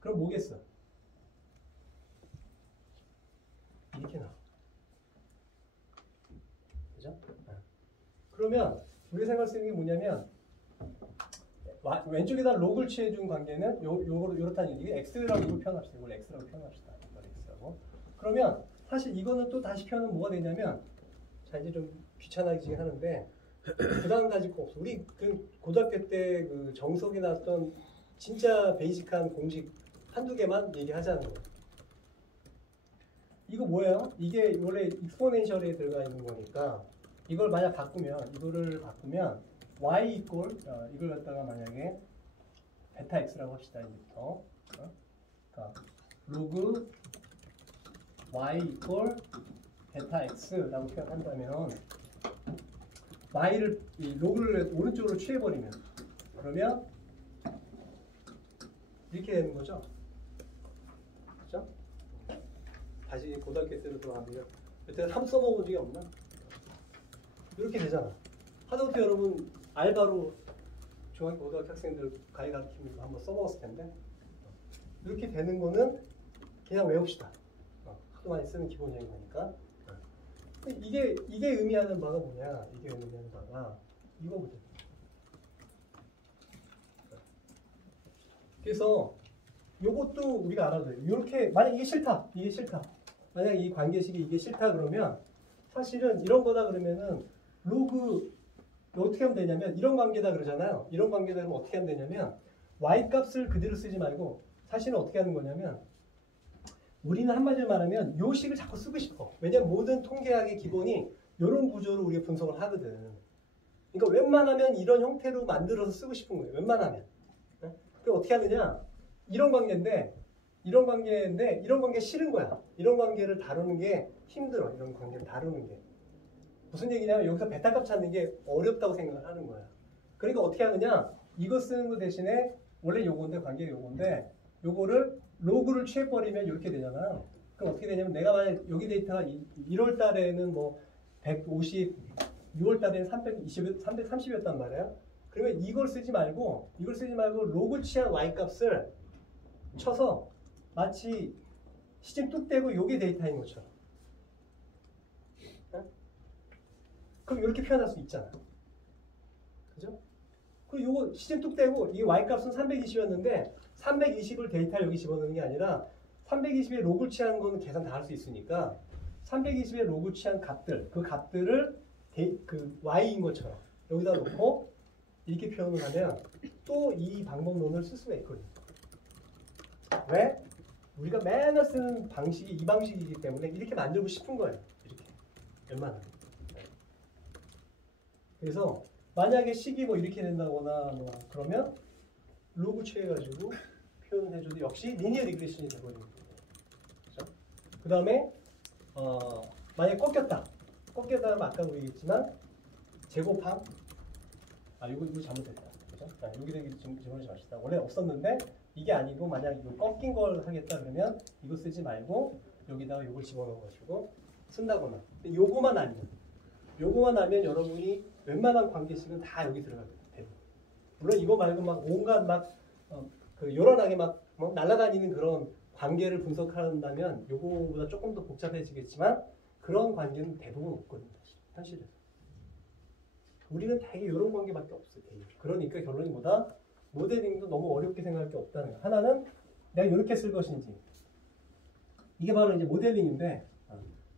그럼 뭐겠어? 이렇게 나와. 그죠? 그러면 우리가 생각할 수 있는 게 뭐냐면 왼쪽에다 로그를 취해준 관계는 요렇다는 얘기. x라고 이걸 표현합시다. 이걸 x라고 표현합시다. 이걸 x라고. 그러면 사실 이거는 또 다시 표현은 뭐가 되냐면 자 이제 좀 귀찮아지긴 하는데 부담 가질 거 없어. 우리 그 고등학교 때 그 정석이 나왔던 진짜 베이직한 공식 한두 개만 얘기하자는 거예요. 이거 뭐예요? 이게 원래 익스포넨셜에 들어가 있는 거니까 이걸 만약 이거를 바꾸면 y 이꼴 이걸 갖다가 만약에 베타 x라고 합시다. 이제부터 그러니까 로그 y 이꼴 베타 x라고 표현한다면 y를 이 로그를 오른쪽으로 취해버리면 그러면 이렇게 되는 거죠. 그렇죠? 다시 고등학교 때로 돌아가면 그때 함 써먹은 적이 없나? 이렇게 되잖아. 하다못해 여러분 알바로 중학교 고등학교 학생들 가위 가르치는 거 한번 써먹었을 텐데 이렇게 되는 거는 그냥 외웁시다. 하도 많이 쓰는 기본적인 거니까. 이게 의미하는 바가 뭐냐? 이게 의미하는 바가 이거거든. 그래서 요것도 우리가 알아야 돼요. 이렇게 만약 이게 싫다. 만약 이 관계식이 이게 싫다 그러면 사실은 이런 거다 그러면은 로그 어떻게 하면 되냐면 이런 관계다 그러잖아요. 이런 관계다 그러면 어떻게 하면 되냐면 y 값을 그대로 쓰지 말고 사실은 어떻게 하는 거냐면 우리는 한마디로 말하면 요 식을 자꾸 쓰고 싶어. 왜냐면 모든 통계학의 기본이 이런 구조로 우리가 분석을 하거든. 그러니까 웬만하면 이런 형태로 만들어서 쓰고 싶은 거예요. 웬만하면. 그럼 어떻게 하느냐? 이런 관계 싫은 거야. 이런 관계를 다루는 게 힘들어. 이런 관계를 다루는 게. 무슨 얘기냐면 여기서 베타 값 찾는 게 어렵다고 생각을 하는 거야. 그러니까 어떻게 하느냐? 이거 쓰는 거 대신에 원래 요건데 관계가 요건데 요거를 로그를 취해버리면 이렇게 되잖아요. 그럼 어떻게 되냐면 내가 만약 여기 데이터가 1월 달에는 뭐 150, 6월 달에는 330이었단 말이에요. 그러면 이걸 쓰지 말고 로그 취한 y 값을 쳐서 마치 시점 뚝 떼고 요게 데이터인 것처럼. 그럼 이렇게 표현할 수 있잖아. 그죠? 그 요거 시점 뚝 떼고 이 y 값은 320이었는데 320을 데이터를 여기 집어넣는 게 아니라 320의 로그를 취한 거는 계산 다 할 수 있으니까 320의 로그 취한 값들 그 값들을 그 y인 것처럼 여기다 놓고 이렇게 표현을 하면 또 이 방법론을 쓸 수가 있거든요. 왜? 우리가 맨날 쓰는 방식이 이 방식이기 때문에 이렇게 만들고 싶은 거예요. 이렇게 웬만하면. 그래서 만약에 식이 뭐 이렇게 된다거나 뭐 그러면 로그 취해가지고 표현을 해줘도 역시 리니어 리그레션이 되거든요. 그렇죠? 그 다음에 만약에 꺾였다 하면 아까 얘기했지만 제곱함 이거 잘못됐다. 그죠? 여기다 집어넣지 맙시다. 원래 없었는데 이게 아니고 만약 이거 꺾인 걸 하겠다 그러면 이거 쓰지 말고 여기다가 이걸 집어넣어가지고 쓴다거나. 요거만 알면 여러분이 웬만한 관계식은 다 여기 들어가게 돼요. 물론 이거 말고 막 온갖 그 요란하게 막 날아다니는 그런 관계를 분석한다면 요거보다 조금 더 복잡해지겠지만 그런 관계는 대부분 없거든요. 현실에서. 우리는 되게 이런 관계밖에 없어요. 되게. 그러니까 결론이 뭐다? 모델링도 너무 어렵게 생각할 게 없다는 거예요. 하나는 내가 이렇게 쓸 것인지 이게 바로 이제 모델링인데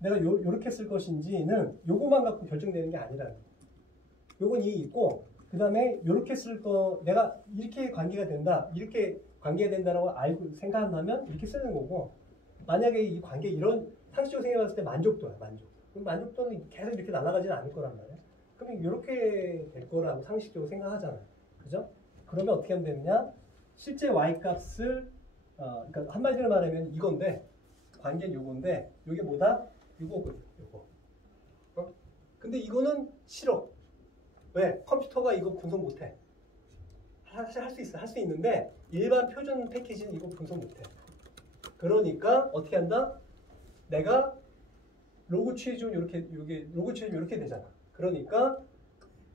내가 이렇게 쓸 것인지는 요거만 갖고 결정되는 게 아니라는 거예요. 요건 이게 있고 그 다음에 이렇게 쓸 거 내가 이렇게 관계가 된다 이렇게 관계가 된다라고 알고 생각한다면 이렇게 쓰는 거고 만약에 이 관계 이런 상식적으로 생각했을 때 만족도야 그럼 만족도는 계속 이렇게 날아가지는 않을 거란 말이야. 그러면 이렇게 될 거라고 상식적으로 생각하잖아요. 그죠? 그러면 어떻게 하면 되느냐? 실제 y 값을 그러니까 한마디로 말하면 이건데 관계는 요건데 요게 뭐다? 요거거든. 요거. 근데 이거는 싫어. 왜? 컴퓨터가 이거 분석 못해. 사실 할 수 있어. 할 수 있는데 일반 표준 패키지는 이거 분석 못해. 그러니까 어떻게 한다? 내가 로그 취해주면 이렇게 로그 취해주면 이렇게 되잖아. 그러니까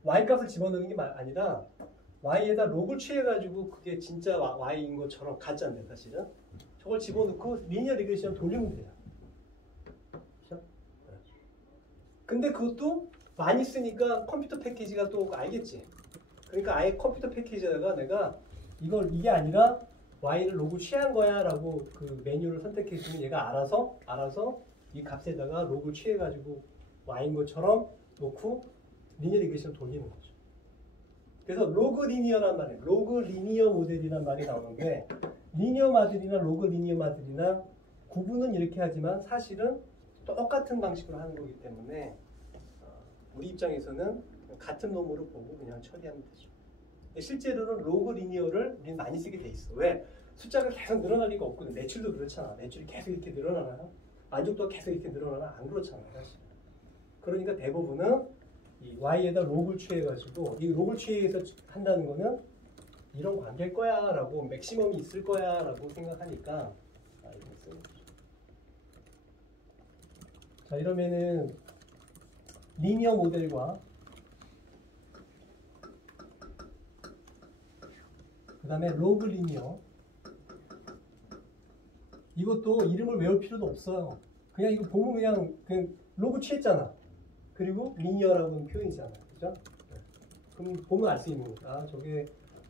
y 값을 집어넣는 게 아니라 y에다 로그를 취해가지고 그게 진짜 y인 것처럼 가짜인데 사실은 저걸 집어넣고 리니어 리그레션 돌리면 돼요. 그렇죠? 근데 그것도 많이 쓰니까 컴퓨터 패키지가 또 알겠지. 그러니까 아예 컴퓨터 패키지에다가 내가 이게 아니라 y를 로그 취한 거야 라고 그 메뉴를 선택해 주면 얘가 알아서 이 값에다가 로그를 취해가지고 y인 것처럼 놓고 리니어 리그레이션을 돌리는 거죠. 그래서 로그 리니어란 말이에요. 로그 리니어 모델이란 말이 나오는데 리니어 마들이나 로그 리니어 마들이나 구분은 이렇게 하지만 사실은 똑같은 방식으로 하는 거기 때문에 우리 입장에서는 같은 놈으로 보고 그냥 처리하면 되죠. 근데 실제로는 로그 리니어를 우리는 많이 쓰게 돼 있어. 왜? 숫자가 계속 늘어날 리가 없거든. 매출도 그렇잖아. 매출이 계속 이렇게 늘어나나요? 만족도가 계속 이렇게 늘어나나? 안 그렇잖아요, 사실. 그러니까 대부분은 이 y에다 로그를 취해가지고 이 로그를 취해서 한다는 거는 이런 관계일 거야 라고 맥시멈이 있을 거야 라고 생각하니까 이렇게 쓰는 거죠. 자, 이러면은 리니어 모델과 그 다음에 로그 리니어, 이것도 이름을 외울 필요도 없어요. 그냥 이거 보면 그냥 로그 취했잖아. 그리고 리니어라고는 표현이잖아. 그죠? 그럼 보면 알 수 있는 거다. 저게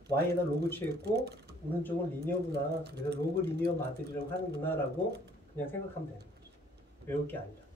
y에다 로그 취했고 오른쪽은 리니어구나. 그래서 로그 리니어 마들이라고 하는구나 라고 그냥 생각하면 되는 거죠. 외울 게 아니라.